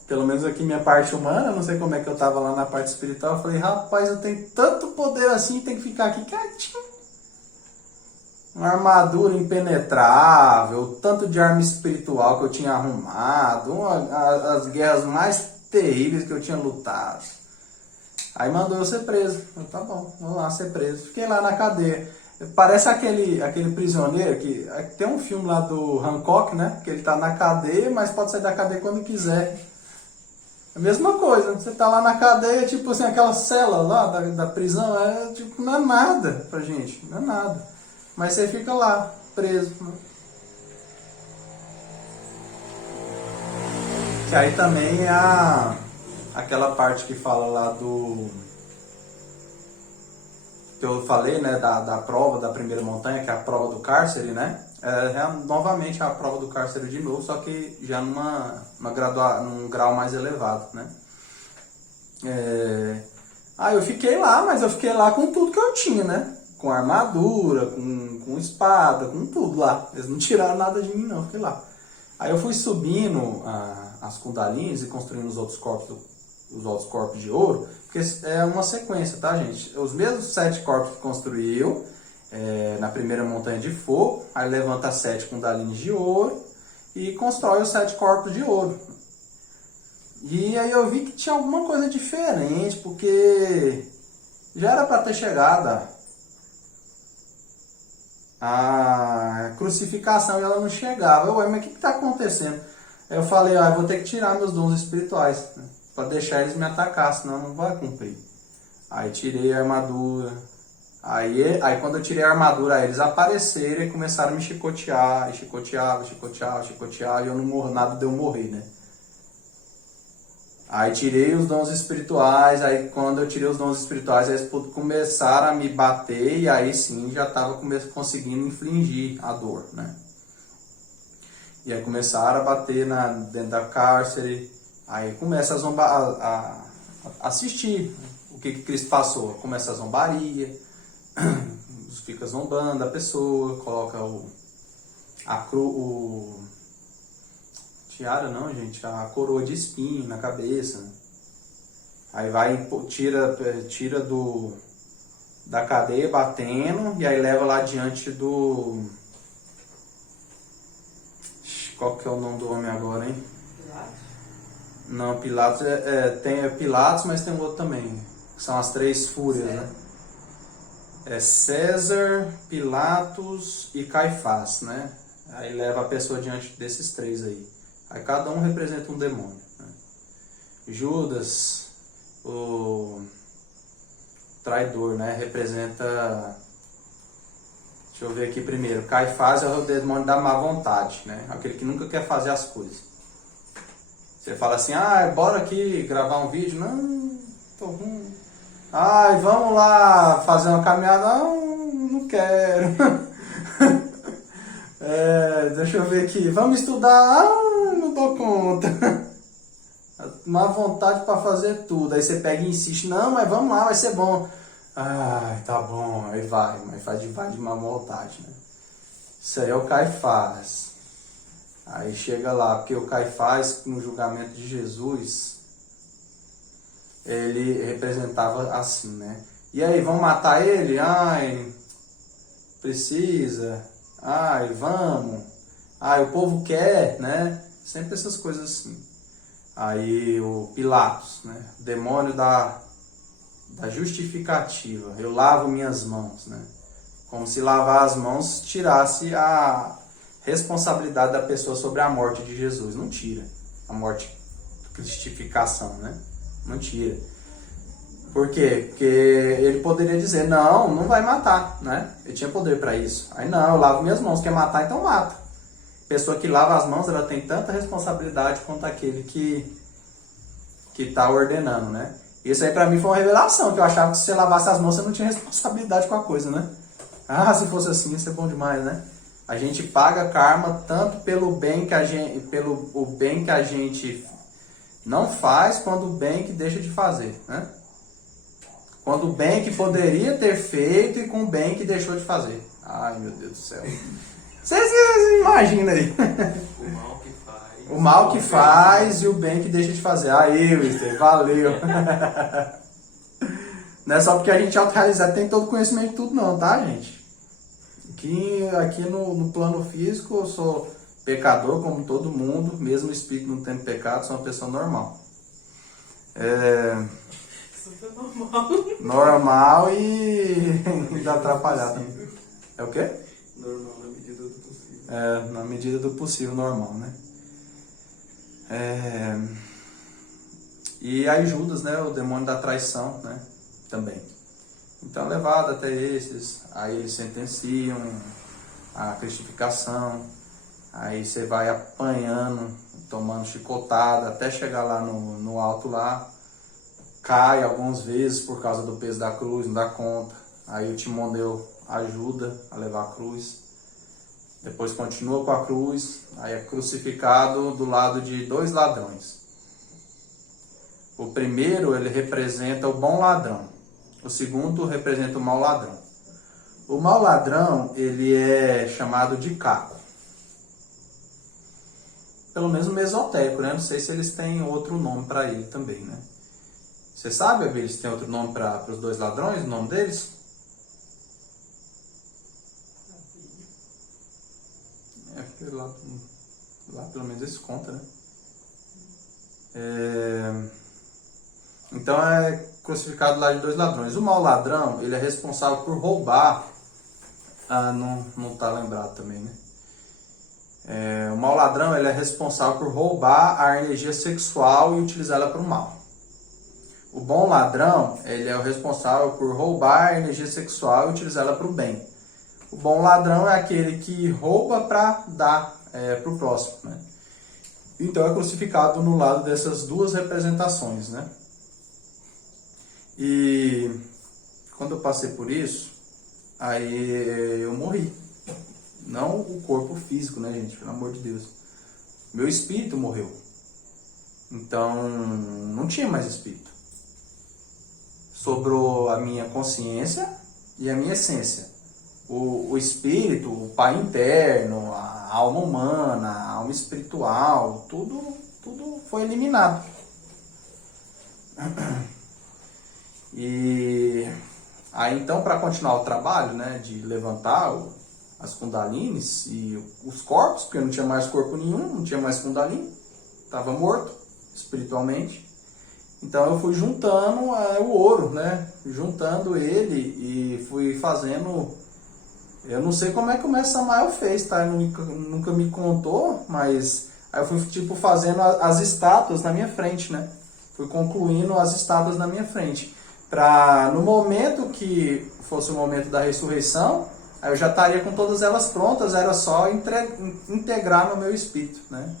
Pelo menos aqui minha parte humana, não sei como é que eu tava lá na parte espiritual. Eu falei, rapaz, eu tenho tanto poder assim, tem que ficar aqui quietinho. Uma armadura impenetrável, tanto de arma espiritual que eu tinha arrumado, as guerras mais terríveis que eu tinha lutado. Aí mandou eu ser preso. Eu, tá bom, vou lá ser preso. Fiquei lá na cadeia. Parece aquele prisioneiro que tem um filme lá do Hancock, né? Que ele tá na cadeia, mas pode sair da cadeia quando quiser. A mesma coisa, você tá lá na cadeia, tipo assim, aquela cela lá da prisão, tipo, não é nada pra gente, não é nada. Mas você fica lá, preso, né? Que aí também é aquela parte que fala lá do... que eu falei, né, da prova da primeira montanha, que é a prova do cárcere, né? Novamente a prova do cárcere de novo, só que já num grau mais elevado, né? Eu fiquei lá, mas eu fiquei lá com tudo que eu tinha, né? Com armadura, com espada, com tudo lá. Eles não tiraram nada de mim, não, eu fiquei lá. Aí eu fui subindo as Kundalins e construindo os outros corpos de ouro, porque é uma sequência, tá, gente? Os mesmos 7 corpos que construiu na primeira montanha de fogo, aí levanta 7 Kundalins de ouro e constrói os 7 corpos de ouro. E aí eu vi que tinha alguma coisa diferente, porque já era para ter chegado a crucificação e ela não chegava. Mas o que está acontecendo? Aí eu falei, eu vou ter que tirar meus dons espirituais, né, para deixar eles me atacar, senão não vai cumprir. Aí tirei a armadura. Aí quando eu tirei a armadura, aí eles apareceram e começaram a me chicotear, e chicoteava, e eu não morro, nada de eu morrer, né? Aí tirei os dons espirituais, aí quando eu tirei os dons espirituais, eles começaram a me bater e aí sim já estava conseguindo infligir a dor, né? E aí começaram a bater dentro da cárcere, aí começa a assistir o que Cristo passou. Começa a zombaria, fica zombando a pessoa, coloca tiara não, gente, a coroa de espinho na cabeça. Aí tira da cadeia batendo e aí leva lá diante do... Qual que é o nome do homem agora, hein? Pilatos? Não, Pilatos tem Pilatos, mas tem um outro também. Que são as 3 fúrias, né? É César, Pilatos e Caifás, né? Aí leva a pessoa diante desses 3 aí. Aí cada um representa um demônio, né? Judas, o traidor, né? Representa... Deixa eu ver aqui primeiro. Caifás é o demônio da má vontade, né? Aquele que nunca quer fazer as coisas. Você fala assim, bora aqui gravar um vídeo. Não, tô ruim. Vamos lá fazer uma caminhada. Não quero. Deixa eu ver aqui. Vamos estudar. Não dou conta. Má vontade para fazer tudo. Aí você pega e insiste. Não, mas vamos lá, vai ser bom. Tá bom. Aí vai. Mas vai de má vontade, né? Isso aí é o Caifás. Aí chega lá, porque o Caifás, no julgamento de Jesus, ele representava assim, né? E aí, vão matar ele? Precisa. Vamos. O povo quer, né? Sempre essas coisas assim. Aí o Pilatos, né? O demônio da justificativa. Eu lavo minhas mãos, né? Como se lavar as mãos tirasse a responsabilidade da pessoa sobre a morte de Jesus. Não tira a morte, cristificação, né? Não tira. Por quê? Porque ele poderia dizer, não vai matar, né? Ele tinha poder para isso. Aí não, eu lavo minhas mãos, quer matar, então mata. Pessoa que lava as mãos, ela tem tanta responsabilidade quanto aquele que está ordenando, né? Isso aí para mim foi uma revelação, que eu achava que se você lavasse as mãos, você não tinha responsabilidade com a coisa, né? Se fosse assim, ia ser bom demais, né? A gente paga karma tanto pelo bem que a gente não faz, quanto o bem que deixa de fazer, né? Quando o bem que poderia ter feito e com o bem que deixou de fazer. Ai, meu Deus do céu. Vocês imaginam aí. O mal que faz e o bem que deixa de fazer. Aí, Wister, valeu. Não é só porque a gente é autorrealizado tem todo conhecimento de tudo não, tá, gente? Aqui no plano físico eu sou pecador como todo mundo, mesmo o espírito não tendo pecado, sou uma pessoa normal. Super normal. Normal e ainda atrapalhado. É o quê? Normal na medida do possível. Na medida do possível, normal, né? E aí Judas, né? O demônio da traição, né? Também. Então, levado até esses, aí eles sentenciam a cristificação, aí você vai apanhando, tomando chicotada, até chegar lá no alto lá, cai algumas vezes por causa do peso da cruz, não dá conta, aí o Timondeu ajuda a levar a cruz, depois continua com a cruz, aí é crucificado do lado de 2 ladrões. O primeiro, ele representa o bom ladrão. O segundo representa o mau ladrão. O mau ladrão, ele é chamado de Caco. Pelo menos no esotérico, né? Não sei se eles têm outro nome para ele também, né? Você sabe, Abel, se tem outro nome para os 2 ladrões, o nome deles? Porque lá pelo menos eles contam, né? Então é crucificado lá de 2 ladrões. O mau ladrão, ele é responsável por roubar. Não tá lembrado também, né? O mau ladrão, ele é responsável por roubar a energia sexual e utilizá-la para o mal. O bom ladrão, ele é o responsável por roubar a energia sexual e utilizá-la para o bem. O bom ladrão é aquele que rouba para dar para o próximo, né? Então é crucificado no lado dessas 2 representações, né? E quando eu passei por isso, aí eu morri. Não o corpo físico, né, gente? Pelo amor de Deus. Meu espírito morreu. Então, não tinha mais espírito. Sobrou a minha consciência e a minha essência. O espírito, o pai interno, a alma humana, a alma espiritual, tudo foi eliminado. E aí então, para continuar o trabalho, né, de levantar as kundalines e os corpos, porque não tinha mais corpo nenhum, não tinha mais kundalini, estava morto espiritualmente. Então eu fui juntando o ouro, né, juntando ele e fui fazendo. Eu não sei como é que o mestre Samael fez, tá? Ele nunca me contou, mas aí eu fui fazendo as estátuas na minha frente, né? Fui concluindo as estátuas na minha frente. Para no momento que fosse o momento da ressurreição, aí eu já estaria com todas elas prontas, era só integrar no meu espírito, né?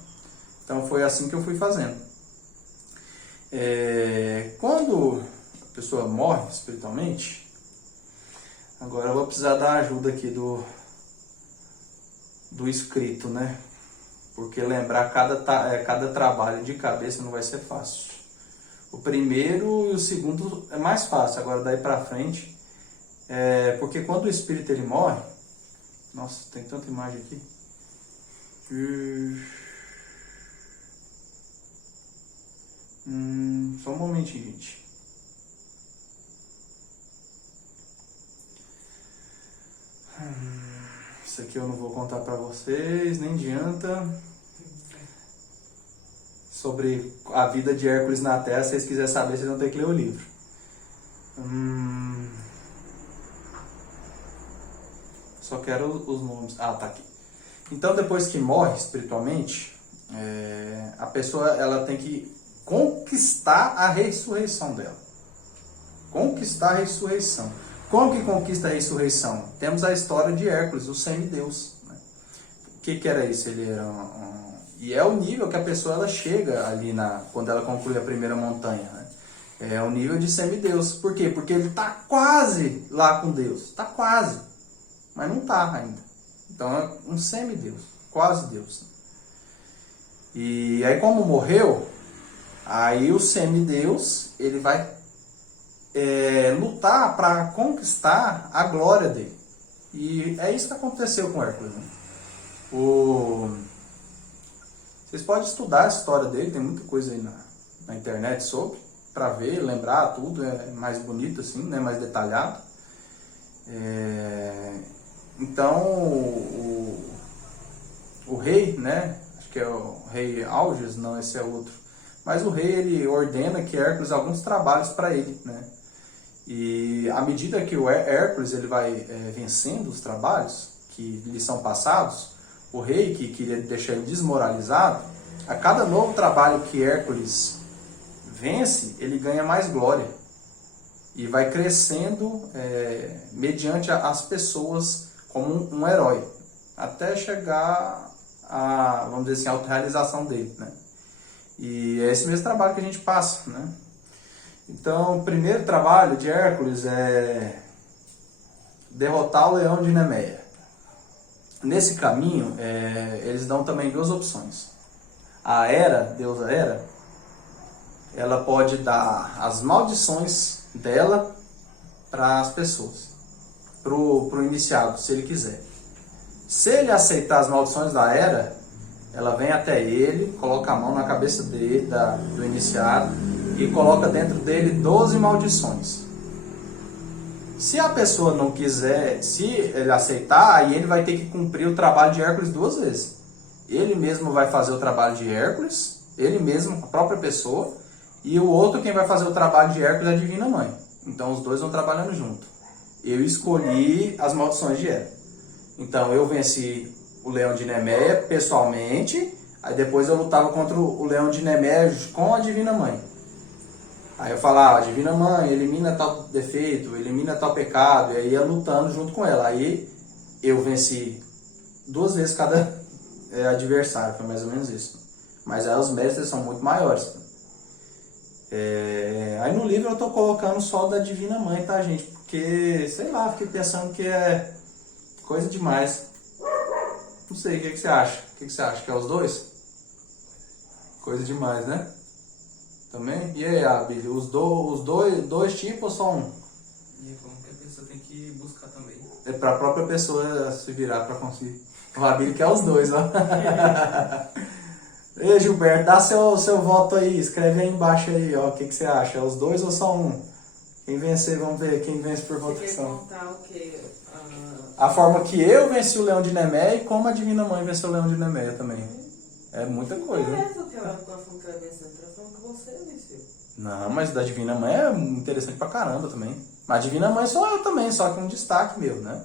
Então foi assim que eu fui fazendo. Quando a pessoa morre espiritualmente, agora eu vou precisar da ajuda aqui do escrito, né? Porque lembrar cada trabalho de cabeça não vai ser fácil. O primeiro e o segundo é mais fácil, agora daí pra frente, porque quando o espírito ele morre, nossa, tem tanta imagem aqui. Só um momentinho, gente. Isso aqui eu não vou contar pra vocês, nem adianta. Sobre a vida de Hércules na Terra, se vocês quiserem saber, vocês vão ter que ler o livro. Só quero os nomes. Ah, tá aqui. Então, depois que morre espiritualmente, a pessoa ela tem que conquistar a ressurreição dela. Conquistar a ressurreição. Como que conquista a ressurreição? Temos a história de Hércules, o semideus, né? O que era isso? Ele era e é o nível que a pessoa ela chega ali quando ela conclui a primeira montanha, né? É o nível de semideus. Por quê? Porque ele está quase lá com Deus. Está quase, mas não está ainda. Então é um semideus, quase Deus. E aí como morreu, aí o semideus ele vai lutar para conquistar a glória dele. E é isso que aconteceu com Hércules, né? Vocês podem estudar a história dele, tem muita coisa aí na internet sobre, para ver, lembrar tudo, é mais bonito assim, né? Mais detalhado. Então o rei, né? Acho que é o rei Alges, não, esse é outro. Mas o rei ele ordena que Hércules alguns trabalhos para ele, né? E à medida que o Hércules ele vai vencendo os trabalhos que lhe são passados, o rei que queria deixar ele desmoralizado, a cada novo trabalho que Hércules vence, ele ganha mais glória e vai crescendo mediante as pessoas como um herói, até chegar a, vamos dizer assim, a autorrealização dele, né? E é esse mesmo trabalho que a gente passa, né? Então, o primeiro trabalho de Hércules é derrotar o leão de Nemeia. Nesse caminho, eles dão também duas opções. A Hera, deusa Hera, ela pode dar as maldições dela para as pessoas, pro iniciado, se ele quiser. Se ele aceitar as maldições da Hera, ela vem até ele, coloca a mão na cabeça dele, do iniciado, e coloca dentro dele 12 maldições. Se a pessoa não quiser, se ele aceitar, aí ele vai ter que cumprir o trabalho de Hércules 2 vezes. Ele mesmo vai fazer o trabalho de Hércules, ele mesmo, a própria pessoa, e o outro quem vai fazer o trabalho de Hércules é a Divina Mãe. Então os dois vão trabalhando junto. Eu escolhi as maldições de Hera. Então eu venci o leão de Nemeia pessoalmente, aí depois eu lutava contra o leão de Nemeia com a Divina Mãe. Aí eu falava, Divina Mãe, elimina tal defeito, elimina tal pecado, e aí ia lutando junto com ela. Aí eu venci 2 vezes cada adversário, foi mais ou menos isso. Mas aí os mestres são muito maiores. Aí no livro eu tô colocando só da Divina Mãe, tá, gente? Porque, sei lá, fiquei pensando que é coisa demais. Não sei, o que você acha? O que você acha? Que é os dois? Coisa demais, né? Também? E aí, Abílio, os dois tipos ou só um? E é como que a pessoa tem que buscar também. É pra própria pessoa se virar pra conseguir. O Abílio quer os dois, ó. Ei, Gilberto, dá seu voto aí, escreve aí embaixo aí, ó, o que você acha? Os dois ou só um? Quem vencer, vamos ver quem vence por votação. Você quer contar o quê? A forma que eu venci o Leão de Nemeia e como a Divina Mãe venceu o Leão de Nemeia também. É muita coisa, né? Não é a forma que ela venceu, a forma que você venceu. Não, mas da Divina Mãe é interessante pra caramba também. Mas a Divina Mãe sou eu também, só que um destaque meu, né?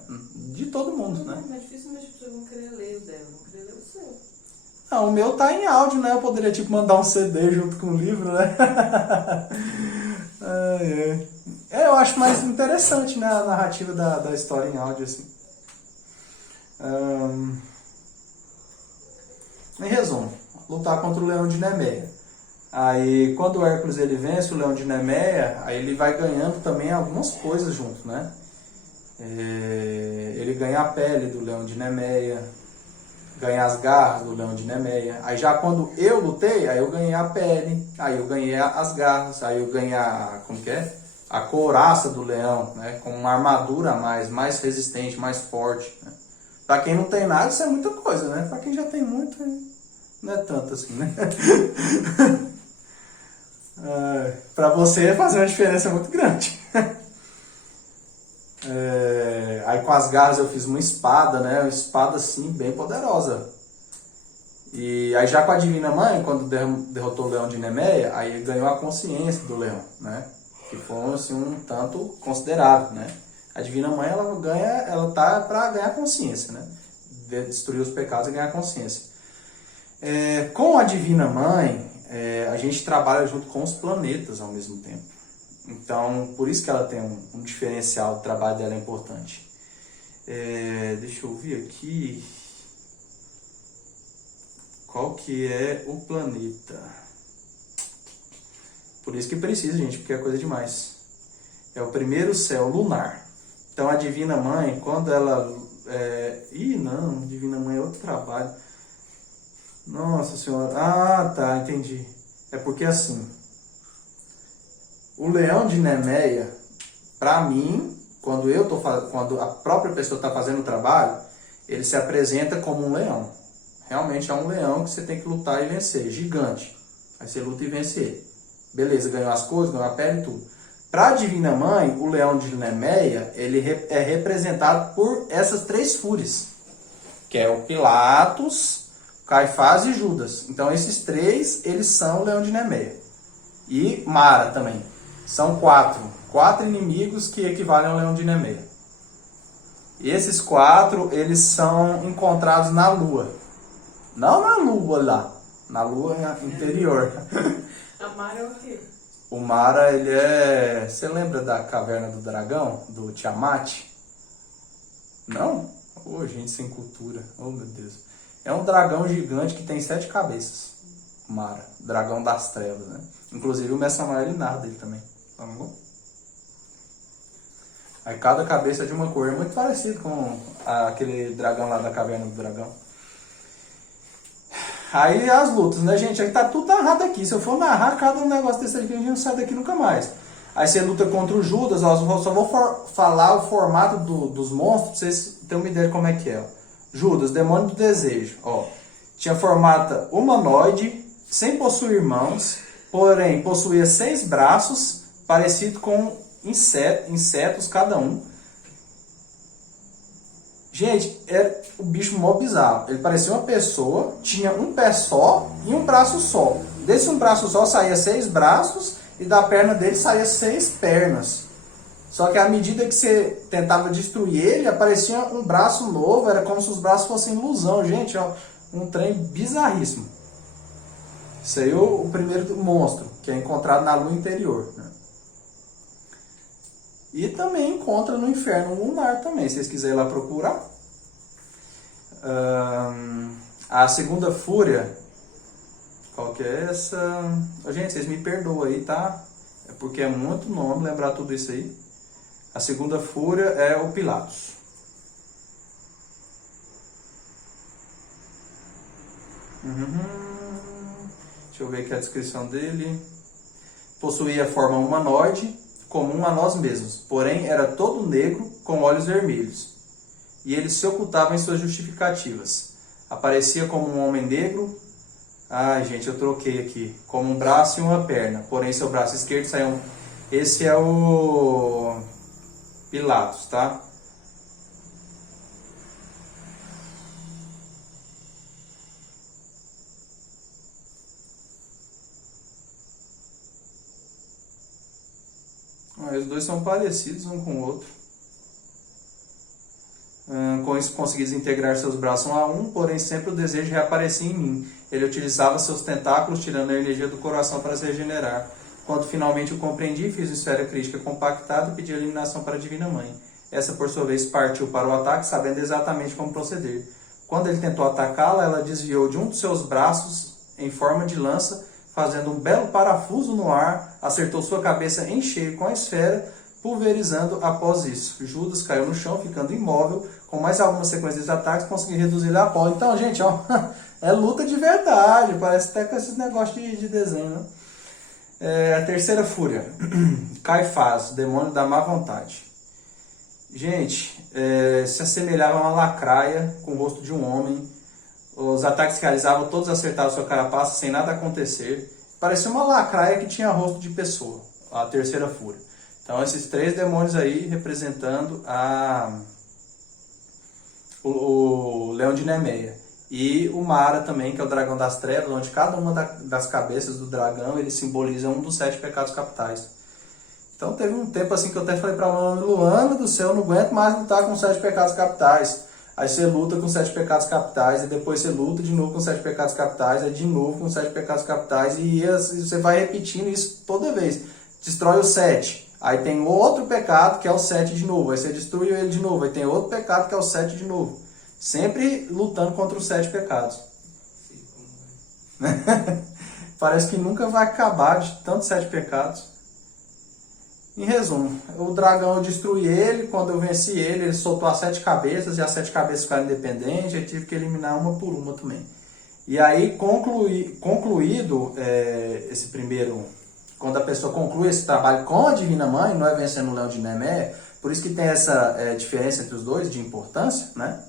De todo mundo, né? Mas dificilmente as pessoas vão querer ler o dela, vão querer ler o seu. Não, o meu tá em áudio, né? Eu poderia, tipo, mandar um CD junto com o livro, né? Eu acho mais interessante, né? A narrativa da história em áudio, assim. Em resumo, lutar contra o Leão de Nemeia. Aí quando o Hércules ele vence o leão de Nemeia, aí ele vai ganhando também algumas coisas junto, né? Ele ganha a pele do leão de Nemeia, ganha as garras do leão de Nemeia. Aí já quando eu lutei, aí eu ganhei a pele, aí eu ganhei as garras, aí eu ganhei a couraça do leão, né? Com uma armadura a mais resistente, mais forte, né? Pra quem não tem nada, isso é muita coisa, né? Pra quem já tem muito, não é tanto assim, né? Pra você fazer uma diferença muito grande. Aí com as garras eu fiz uma espada, né? Uma espada assim, bem poderosa. E aí já com a Divina Mãe, quando derrotou o leão de Nemeia, aí ele ganhou a consciência do leão, né? Que foi assim, um tanto considerável, né? A Divina Mãe, ela tá para ganhar consciência, né? Destruir os pecados e ganhar consciência. Com a Divina Mãe, a gente trabalha junto com os planetas ao mesmo tempo. Então, por isso que ela tem um diferencial, o trabalho dela é importante. Deixa eu ver aqui. Qual que é o planeta? Por isso que precisa, gente, porque é coisa demais. É o primeiro céu lunar. Então, a Divina Mãe, quando ela... Divina Mãe é outro trabalho. Nossa Senhora. Ah, tá, entendi. É porque assim... O leão de Nemeia, para mim, quando a própria pessoa está fazendo o trabalho, ele se apresenta como um leão. Realmente é um leão que você tem que lutar e vencer, gigante. Aí você luta e vence ele. Beleza, ganhou as coisas, ganhou a pele e tudo. Para a Divina Mãe, o leão de Nemeia, ele é representado por essas três fúrias, que é o Pilatos, Caifás e Judas. Então esses três, eles são o leão de Nemeia. E Mara também. São quatro inimigos que equivalem ao leão de Nemeia. E esses quatro, eles são encontrados na Lua. Não na Lua lá, na Lua interior. A Mara é o quê? O Mara, ele é... Você lembra da Caverna do Dragão, do Tiamat? Não? Ô, gente sem cultura. Oh, meu Deus. É um dragão gigante que tem 7 cabeças. Mara, dragão das trevas, né? Inclusive o Mestre Samael, ele narra dele também. Tá bom? Aí cada cabeça é de uma cor. É muito parecido com aquele dragão lá da Caverna do Dragão. Aí as lutas, né, gente? Aí tá tudo narrado aqui. Se eu for narrar cada um negócio desse aqui, a gente não sai daqui nunca mais. Aí você luta contra o Judas. Ó, só vou falar o formato dos monstros pra vocês terem uma ideia de como é que é. Ó. Judas, demônio do desejo. Ó, tinha formato humanoide, sem possuir mãos, porém possuía 6 braços, parecido com insetos cada um. Gente, era o bicho mó bizarro. Ele parecia uma pessoa, tinha um pé só e um braço só. Desse um braço só saía 6 braços e da perna dele saía 6 pernas. Só que à medida que você tentava destruir ele, aparecia um braço novo, era como se os braços fossem ilusão. Gente, ó, um trem bizarríssimo. Isso aí é o primeiro monstro, que é encontrado na lua interior, né? E também encontra no inferno lunar também, se vocês quiserem lá procurar. A segunda fúria, qual que é essa? Gente, vocês me perdoam aí, tá? É porque é muito nome lembrar tudo isso aí. A segunda fúria é o Pilatos. Deixa eu ver aqui a descrição dele. Possuía forma humanoide, comum a nós mesmos, porém era todo negro com olhos vermelhos. E ele se ocultava em suas justificativas. Aparecia como um homem negro. Ai, gente, eu troquei aqui. Como um braço e uma perna. Porém, seu braço esquerdo saiu um... Esse é o Pilatos, tá? Os dois são parecidos um com o outro. Com isso consegui desintegrar seus braços um a um, porém sempre o desejo reaparecia em mim. Ele utilizava seus tentáculos, tirando a energia do coração para se regenerar. Quando finalmente o compreendi, fiz uma esfera crítica compactada e pedi a eliminação para a Divina Mãe. Essa, por sua vez, partiu para o ataque, sabendo exatamente como proceder. Quando ele tentou atacá-la, ela desviou de um dos seus braços em forma de lança, fazendo um belo parafuso no ar, acertou sua cabeça em cheio com a esfera, pulverizando após isso. Judas caiu no chão, ficando imóvel, com mais algumas sequências de ataques, conseguiu reduzir ele a pó. Então, gente, ó, é luta de verdade, parece até com esses negócios de desenho, né? A terceira fúria, Caifás, demônio da má vontade. Gente, se assemelhava a uma lacraia com o rosto de um homem. Os ataques que realizavam, todos acertavam sua carapaça sem nada acontecer. Parecia uma lacraia que tinha rosto de pessoa, a terceira fúria. Então, esses 3 demônios aí representando o leão de Nemeia. E o Mara também, que é o dragão das trevas, onde cada uma das cabeças do dragão, ele simboliza um dos 7 pecados capitais. Então teve um tempo assim que eu até falei pra Luana do céu, eu não aguento mais lutar com 7 pecados capitais. Aí você luta com 7 pecados capitais, e depois você luta de novo com 7 pecados capitais, aí de novo com 7 pecados capitais, e você vai repetindo isso toda vez. Destrói o 7. Aí tem outro pecado que é o 7 de novo. Aí você destruiu ele de novo. Aí tem outro pecado que é o 7 de novo. Sempre lutando contra os 7 pecados. Parece que nunca vai acabar de tantos 7 pecados. Em resumo, o dragão, eu destruí ele. Quando eu venci ele, ele soltou as 7 cabeças. E as 7 cabeças ficaram independentes. Eu tive que eliminar uma por uma também. E aí, concluído esse primeiro... Quando a pessoa conclui esse trabalho com a Divina Mãe, não é vencendo o leão de Nemeia, por isso que tem essa diferença entre os dois de importância, né?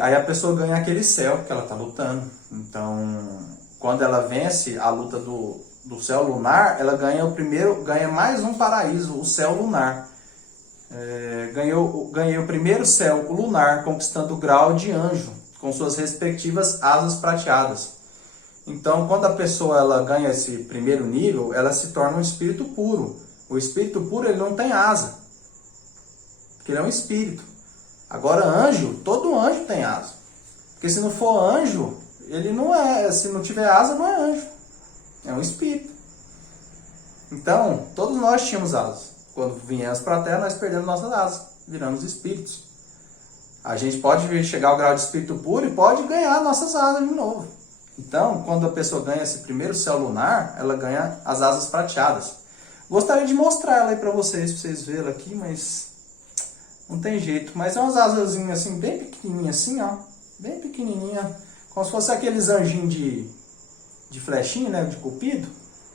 Aí a pessoa ganha aquele céu que ela está lutando. Então, quando ela vence a luta do céu lunar, ela ganha mais um paraíso, o céu lunar. Ganhei o primeiro céu, o lunar, conquistando o grau de anjo, com suas respectivas asas prateadas. Então, quando a pessoa ela ganha esse primeiro nível, ela se torna um espírito puro. O espírito puro, ele não tem asa, porque ele é um espírito. Agora, anjo, todo anjo tem asa. Porque se não for anjo, ele não é, se não tiver asa, não é anjo. É um espírito. Então, todos nós tínhamos asas. Quando viemos para a Terra, nós perdemos nossas asas, viramos espíritos. A gente pode chegar ao grau de espírito puro e pode ganhar nossas asas de novo. Então, quando a pessoa ganha esse primeiro céu lunar, ela ganha as asas prateadas. Gostaria de mostrar ela aí para vocês verem aqui, mas não tem jeito. Mas é umas asazinhas assim, bem pequenininhas assim, ó. Bem pequenininha, como se fosse aqueles anjinhos de flechinha, né, de cupido.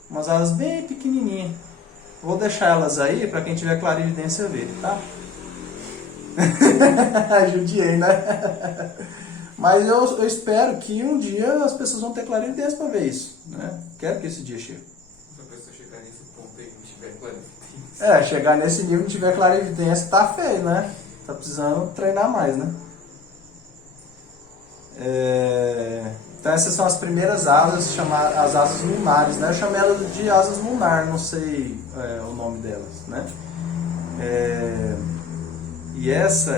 Umas asas bem pequenininhas. Vou deixar elas aí para quem tiver clarividência ver, tá? Judiei, né? Mas eu espero que um dia as pessoas vão ter clarividência para ver isso, né? Quero que esse dia chegue. Se a pessoa chegar nesse ponto aí e não tiver clarividência. Chegar nesse nível e não tiver clarividência, tá feio, né? Tá precisando treinar mais, né? Então essas são as primeiras asas, as asas lunares, né? Eu chamei elas de asas lunar, não sei o nome delas, né? E essa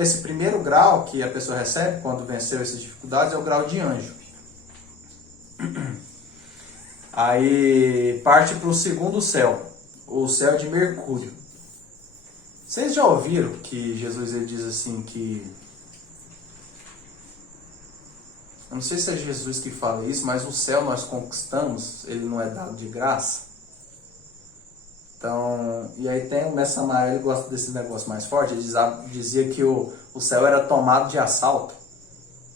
esse primeiro grau que a pessoa recebe quando venceu essas dificuldades é o grau de anjo. Aí parte para o segundo céu, o céu de Mercúrio. Vocês já ouviram que Jesus ele diz assim que... Eu não sei se é Jesus que fala isso, mas o céu nós conquistamos, ele não é dado de graça. Então, e aí tem o Mestre Samael, ele gosta desse negócio mais forte, ele dizia que o céu era tomado de assalto.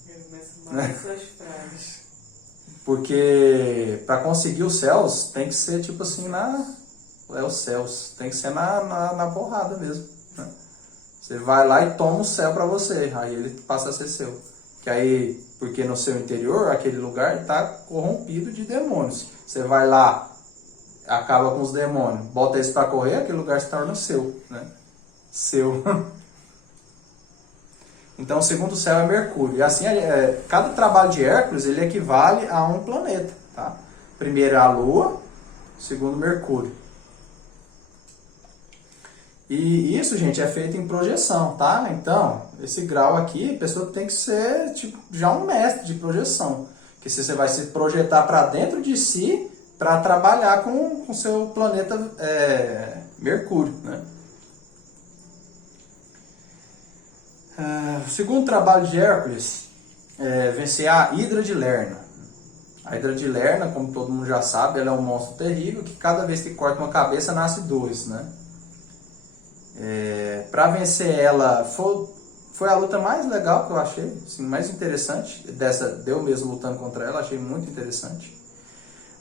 Ele começa mais suas frases. Porque para conseguir os céus tem que ser tipo assim os céus, tem que ser na porrada mesmo, né? Você vai lá e toma o céu para você, aí ele passa a ser seu. Que aí, porque no seu interior, aquele lugar está corrompido de demônios. Você vai lá, acaba com os demônios, bota eles para correr, aquele lugar se torna seu, né? Seu. Então o segundo céu é Mercúrio. E assim, cada trabalho de Hércules, ele equivale a um planeta, tá? Primeiro é a Lua, segundo Mercúrio. E isso, gente, é feito em projeção, tá? Então, esse grau aqui, a pessoa tem que ser tipo, já um mestre de projeção. Que você vai se projetar para dentro de si para trabalhar com o seu planeta Mercúrio, né? O segundo trabalho de Hércules vencer a Hidra de Lerna. A Hidra de Lerna, como todo mundo já sabe, ela é um monstro terrível que cada vez que corta uma cabeça nasce dois, né? Para vencer ela foi a luta mais legal que eu achei, assim, mais interessante. Deu mesmo lutando contra ela, achei muito interessante.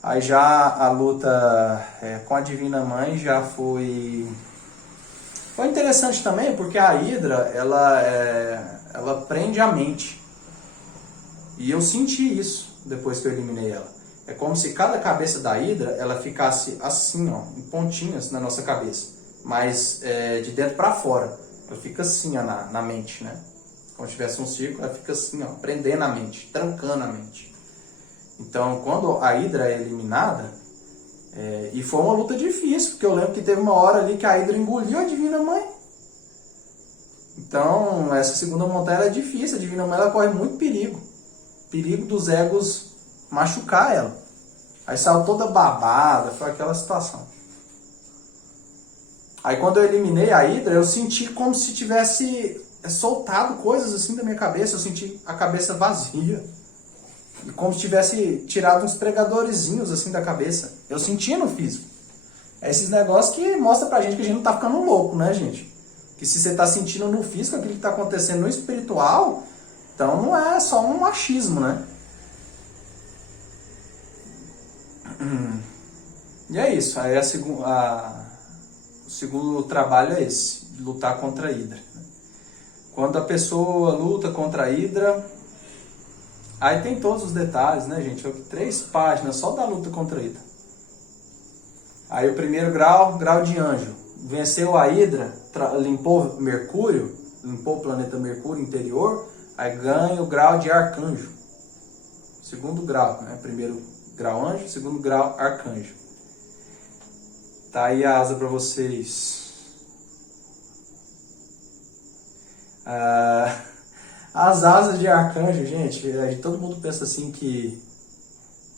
Aí já a luta com a Divina Mãe já foi interessante também, porque a Hidra ela prende a mente. E eu senti isso depois que eu eliminei ela. É como se cada cabeça da Hidra ela ficasse assim, ó, em pontinhas na nossa cabeça, mas de dentro para fora. Ela fica assim, ó, na mente, né? Como se tivesse um círculo, ela fica assim, ó, prendendo a mente, trancando a mente. Então, quando a Hidra é eliminada, e foi uma luta difícil, porque eu lembro que teve uma hora ali que a Hidra engoliu a Divina Mãe. Então, essa segunda montanha é difícil, a Divina Mãe ela corre muito perigo. Perigo dos egos machucar ela. Aí saiu toda babada, foi aquela situação. Aí quando eu eliminei a Hidra, eu senti como se tivesse soltado coisas assim da minha cabeça, eu senti a cabeça vazia. E como se tivesse tirado uns pregadorzinhos assim da cabeça. Eu sentia no físico. É esses negócios que mostra pra gente que a gente não tá ficando louco, né, gente? Que se você tá sentindo no físico aquilo que tá acontecendo no espiritual, então não é só um achismo, né? E é isso. Aí o segundo trabalho é esse, de lutar contra a Hidra. Quando a pessoa luta contra a Hidra, aí tem todos os detalhes, né, gente? 3 páginas só da luta contra a Hidra. Aí o primeiro grau de anjo. Venceu a Hidra, limpou Mercúrio, limpou o planeta Mercúrio interior, aí ganha o grau de arcanjo. Segundo grau, né? Primeiro grau anjo, segundo grau arcanjo. Tá aí a asa para vocês. As asas de arcanjo, gente, todo mundo pensa assim que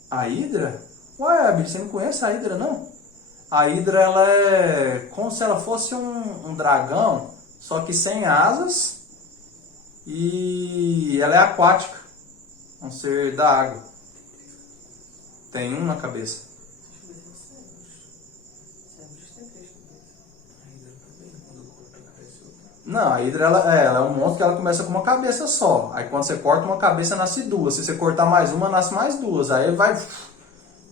a Hidra? Ué, Abel, você não conhece a Hidra, não? A Hidra, ela é como se ela fosse um dragão, só que sem asas, e ela é aquática, um ser da água. Tem um na cabeça. Não, a Hidra ela é um monstro que ela começa com uma cabeça só. Aí quando você corta uma cabeça, nasce duas. Se você cortar mais uma, nasce mais duas. Aí vai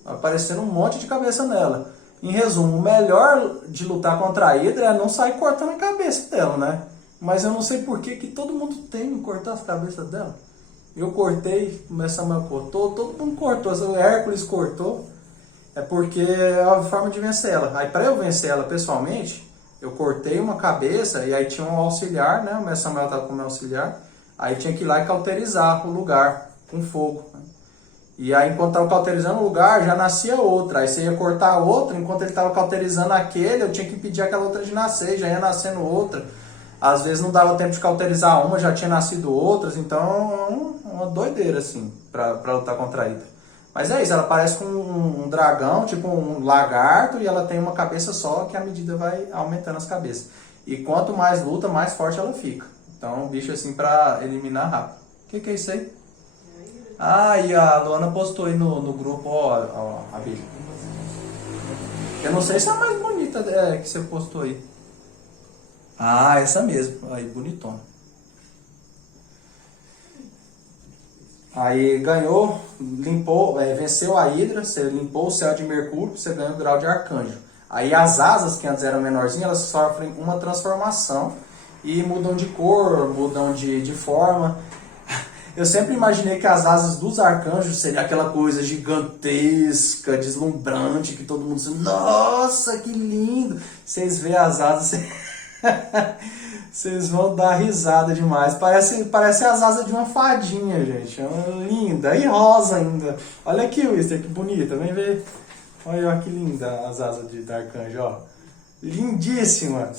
aparecendo um monte de cabeça nela. Em resumo, o melhor de lutar contra a Hidra é não sair cortando a cabeça dela, né? Mas eu não sei por que todo mundo tem que cortar as cabeças dela. Eu cortei, o Samuel cortou, todo mundo cortou. O Hércules cortou. É porque é a forma de vencer ela. Aí para eu vencer ela pessoalmente, eu cortei uma cabeça e aí tinha um auxiliar, né? O Samuel estava com o meu auxiliar. Aí tinha que ir lá e cauterizar o lugar com fogo. Né? E aí enquanto estava cauterizando o lugar, já nascia outra. Aí você ia cortar a outra, enquanto ele estava cauterizando aquele, eu tinha que pedir aquela outra de nascer, já ia nascendo outra. Às vezes não dava tempo de cauterizar uma, já tinha nascido outras. Então é uma doideira assim, para lutar contra a Hidra. Mas é isso, ela parece com um dragão, tipo um lagarto, e ela tem uma cabeça só, que à medida vai aumentando as cabeças. E quanto mais luta, mais forte ela fica. Então, um bicho assim pra eliminar rápido. O que é isso aí? Ah, e a Luana postou aí no grupo, ó, a bicha. Eu não sei se é a mais bonita que você postou aí. Ah, essa mesmo, aí, bonitona. Aí ganhou, limpou, venceu a Hidra, você limpou o céu de Mercúrio, você ganhou o grau de arcanjo. Aí as asas, que antes eram menorzinhas, elas sofrem uma transformação e mudam de cor, mudam de forma. Eu sempre imaginei que as asas dos arcanjos seria aquela coisa gigantesca, deslumbrante, que todo mundo diz, nossa, que lindo! Vocês veem as asas, vocês vão dar risada demais. Parece as asas de uma fadinha, gente. É linda. E rosa ainda. Olha aqui, Wister, que bonita. Vem ver. Olha que linda as asas da arcanjo, ó. Lindíssima.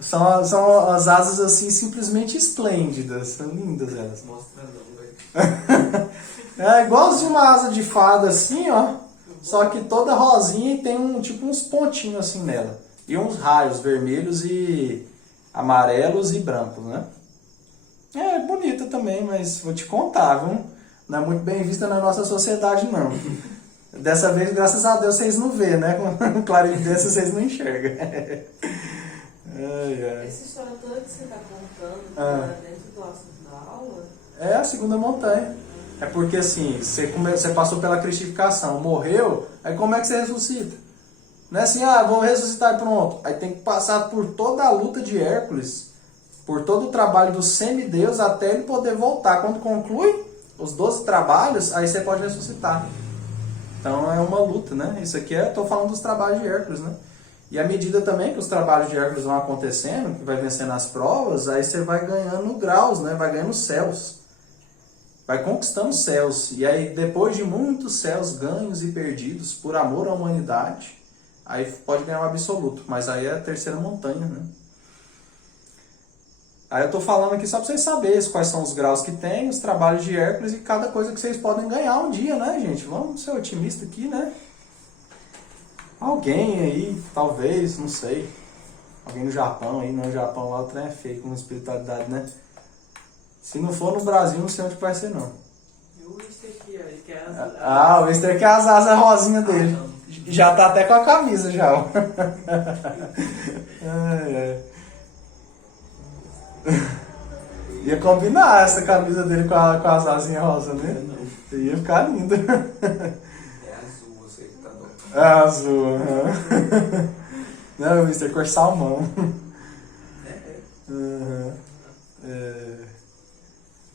São as asas assim simplesmente esplêndidas. São lindas elas. Mostra não, velho. É igualzinho uma asa de fada assim, ó. Só que toda rosinha e tem tipo uns pontinhos assim nela. E uns raios vermelhos e amarelos e brancos, né? É bonita também, mas vou te contar, viu? Não é muito bem vista na nossa sociedade, não. Dessa vez, graças a Deus, vocês não vê, né? Com clarividência, vocês não enxergam. Essa história toda que você está contando tá dentro do assunto da aula? É a segunda montanha. É porque assim, você passou pela cristificação, morreu, aí como é que você ressuscita? Não é assim, vamos ressuscitar e pronto. Aí tem que passar por toda a luta de Hércules, por todo o trabalho do semideus até ele poder voltar. Quando conclui os 12 trabalhos, aí você pode ressuscitar. Então é uma luta, né? Isso aqui estou falando dos trabalhos de Hércules, né? E à medida também que os trabalhos de Hércules vão acontecendo, que vai vencendo as provas, aí você vai ganhando graus, né? Vai ganhando céus. Vai conquistando céus. E aí depois de muitos céus ganhos e perdidos por amor à humanidade, aí pode ganhar o absoluto. Mas aí é a terceira montanha, né? Aí eu estou falando aqui só para vocês saberem quais são os graus que tem, os trabalhos de Hércules e cada coisa que vocês podem ganhar um dia, né, gente? Vamos ser otimistas aqui, né? Alguém aí, talvez, não sei. Alguém no Japão aí, no Japão lá o trem é feio com espiritualidade, né? Se não for no Brasil, não sei onde vai ser, não. E o Wister aqui, ó, ele quer as... O Wister quer as asas rosinhas dele. Já tá até com a camisa, já. Ó. Ia combinar essa camisa dele com as asinhas rosas, né? Ia ficar lindo. É azul, você que tá doido. É azul, Não, Mister, cor salmão.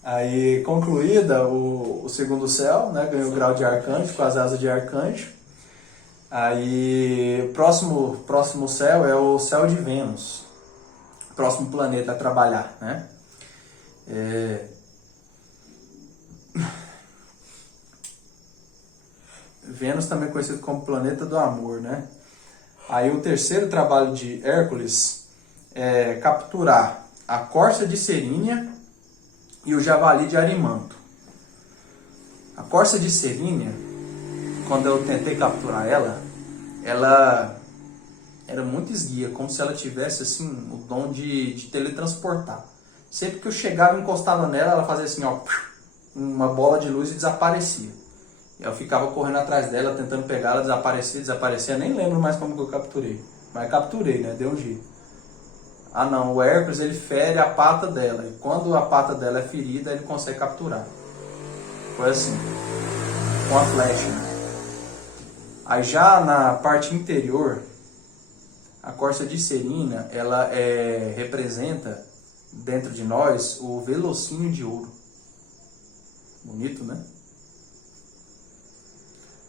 Aí, concluída o segundo céu, né? Ganhou o grau de arcanjo, com as asas de arcanjo. Aí, próximo céu é o céu de Vênus. Próximo planeta a trabalhar, né? Vênus também conhecido como planeta do amor, né? Aí o terceiro trabalho de Hércules é capturar a corça de Serínia e o javali de Arimanto. A corça de Serínia, quando eu tentei capturar ela era muito esguia, como se ela tivesse assim o dom de teletransportar. Sempre que eu chegava e encostava nela, ela fazia assim, ó, uma bola de luz e desaparecia. Eu ficava correndo atrás dela, tentando pegar ela, desaparecia. Nem lembro mais como que eu capturei. Mas capturei, né? Deu um jeito. Não, o Hércules ele fere a pata dela. E quando a pata dela é ferida, ele consegue capturar. Foi assim, com a flecha. Aí já na parte interior, a corça de Serínia, ela representa dentro de nós o velocínio de ouro. Bonito, né?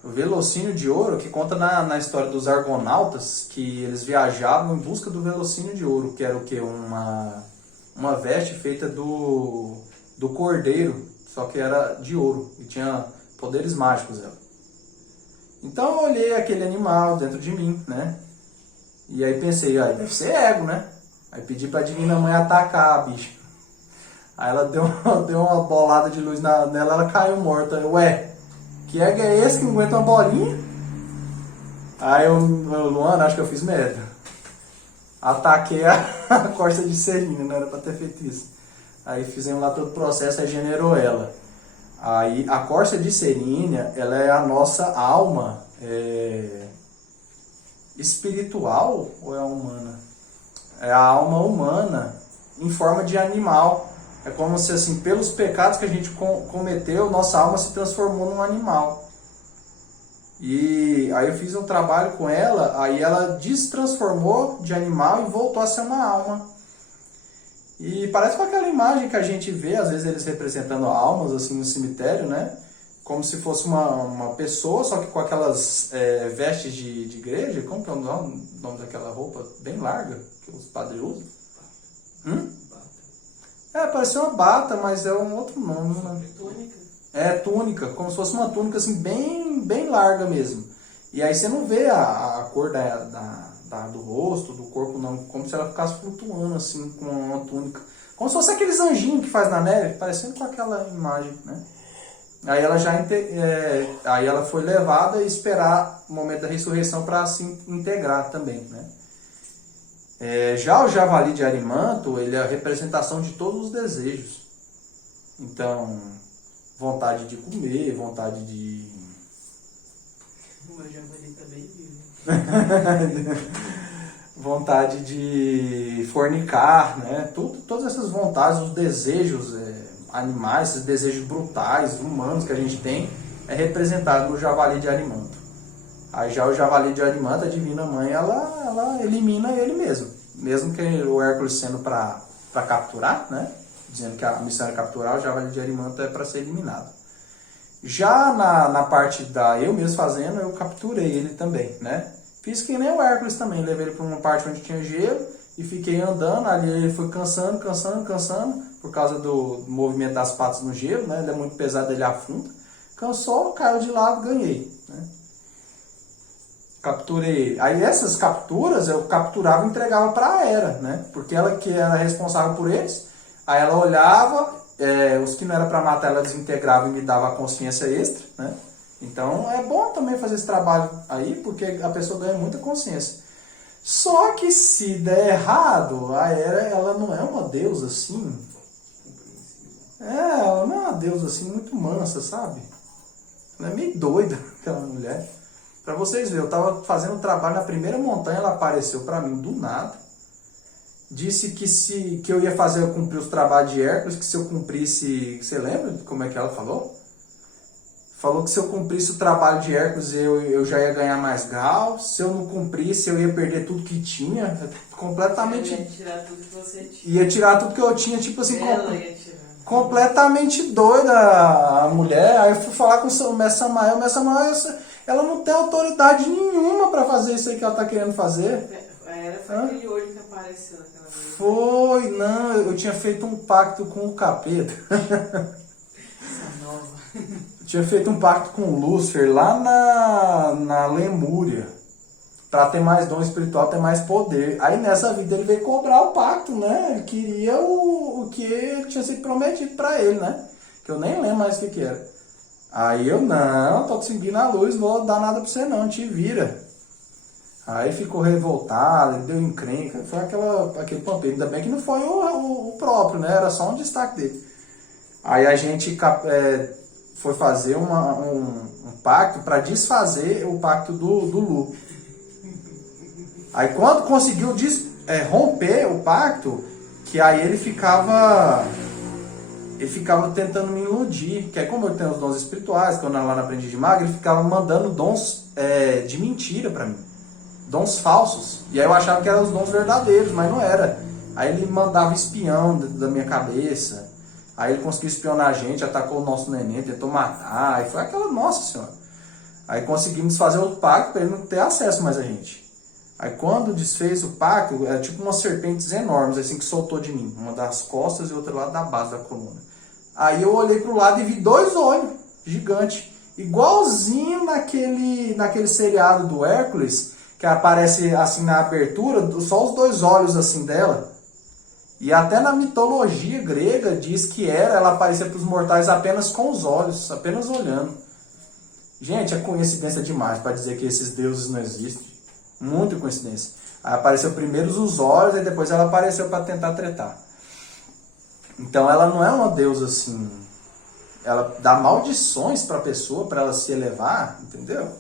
O velocínio de ouro, que conta na história dos argonautas, que eles viajavam em busca do velocínio de ouro, que era o quê? Uma veste feita do cordeiro, só que era de ouro, e tinha poderes mágicos ela. Então eu olhei aquele animal dentro de mim, né? E aí pensei, deve ser ego, né? Aí pedi pra Divina Mãe atacar a bicha. Aí ela deu uma bolada de luz nela, ela caiu morta. Ué, que ego é esse que não aguenta uma bolinha? Aí Luana, acho que eu fiz merda. Ataquei a corça de Serínia, não era pra ter feito isso. Aí fizemos lá todo o processo, aí generou ela. Aí a corça de Serínia, ela é a nossa alma espiritual ou é a humana? É a alma humana em forma de animal. É como se, assim, pelos pecados que a gente cometeu, nossa alma se transformou num animal. E aí eu fiz um trabalho com ela, aí ela destransformou de animal e voltou a ser uma alma. E parece com aquela imagem que a gente vê, às vezes eles representando almas assim no cemitério, né? Como se fosse uma pessoa, só que com aquelas vestes de igreja. Como que é o nome daquela roupa bem larga que os padres usam? Parece uma bata, mas é um outro nome. Né? Túnica. Túnica, como se fosse uma túnica assim, bem larga mesmo. E aí você não vê a cor do rosto, do corpo, não, como se ela ficasse flutuando assim, com uma túnica. Como se fosse aqueles anjinhos que faz na neve, parecendo com aquela imagem, né? Aí ela aí ela foi levada e esperar o momento da ressurreição para se integrar também, né? Já o javali de Arimanto, ele é a representação de todos os desejos. Então, vontade de comer, vontade de... O javali tá bem vivo. vontade de fornicar, né? Todas essas vontades, os desejos animais, esses desejos brutais, humanos que a gente tem, é representado no javali de Arimanto. Aí já o javali de Arimanto, a Divina Mãe, ela elimina ele mesmo que o Hércules sendo para capturar, né? Dizendo que a missão é capturar, o javali de Arimanto é para ser eliminado. Já na parte eu mesmo fazendo, eu capturei ele também, né? Fiz que nem o Hércules também, levei ele para uma parte onde tinha gelo e fiquei andando, ali ele foi cansando, por causa do movimento das patas no gelo, né? Ele é muito pesado, ele afunda. Cansou, caiu de lado, ganhei, né? Capturei ele. Aí essas capturas eu capturava e entregava para a Hera, né? Porque ela que era responsável por eles, aí ela olhava, os que não era para matar ela desintegrava e me dava a consciência extra, né? Então é bom também fazer esse trabalho aí, porque a pessoa ganha muita consciência. Só que se der errado, a Hera, ela não é uma deusa assim. Ela não é uma deusa assim muito mansa, sabe? Ela é meio doida, aquela mulher. Pra vocês verem, eu tava fazendo um trabalho na primeira montanha, ela apareceu pra mim do nada. Disse que eu ia cumprir os trabalhos de Hércules, que se eu cumprisse... Você lembra como é que ela falou? Falou que se eu cumprisse o trabalho de Hércules, eu já ia ganhar mais grau. Se eu não cumprisse, eu ia perder tudo que tinha. Completamente... Ia tirar tudo que você tinha. Ia tirar tudo que eu tinha, tipo assim... Ela ia tirar. Completamente doida a mulher. Aí eu fui falar com o Mestre Samael. O Mestre Samael, ela não tem autoridade nenhuma para fazer isso aí que ela tá querendo fazer. Foi aquele olho que apareceu naquela vez. Foi, não, eu tinha feito um pacto com o capeta. Essa nova. Eu tinha feito um pacto com o Lúcifer lá na Lemúria. Para ter mais dom espiritual, ter mais poder. Aí nessa vida ele veio cobrar o pacto, né? Ele queria o que tinha sido prometido para ele, né? Que eu nem lembro mais o que era. Aí eu, não, tô te seguindo a luz, não vou dar nada pra você não, te vira. Aí ficou revoltado, ele deu encrenca, foi aquele pampeiro. Ainda bem que não foi o próprio, né? Era só um destaque dele. Aí a gente foi fazer um pacto para desfazer o pacto do Lu. Aí quando conseguiu romper o pacto, que aí ele ficava tentando me iludir, que é como eu tenho os dons espirituais, quando eu lá na Aprendiz de Mago, ele ficava mandando dons de mentira para mim, dons falsos, e aí eu achava que eram os dons verdadeiros, mas não era. Aí ele mandava espião da minha cabeça, aí ele conseguiu espionar a gente, atacou o nosso neném, tentou matar, aí foi aquela, nossa senhora. Aí conseguimos fazer o pacto para ele não ter acesso mais a gente. Aí quando desfez o pacto, era tipo umas serpentes enormes, assim, que soltou de mim. Uma das costas e outra lá da base da coluna. Aí eu olhei pro lado e vi 2 olhos gigantes. Igualzinho naquele seriado do Hércules, que aparece assim na abertura, só os 2 olhos assim dela. E até na mitologia grega diz que ela aparecia para os mortais apenas com os olhos, apenas olhando. Gente, é coincidência demais para dizer que esses deuses não existem. Muita coincidência. Aí apareceu primeiro os olhos e depois ela apareceu para tentar tretar. Então ela não é uma deusa assim. Ela dá maldições para a pessoa, para ela se elevar, entendeu?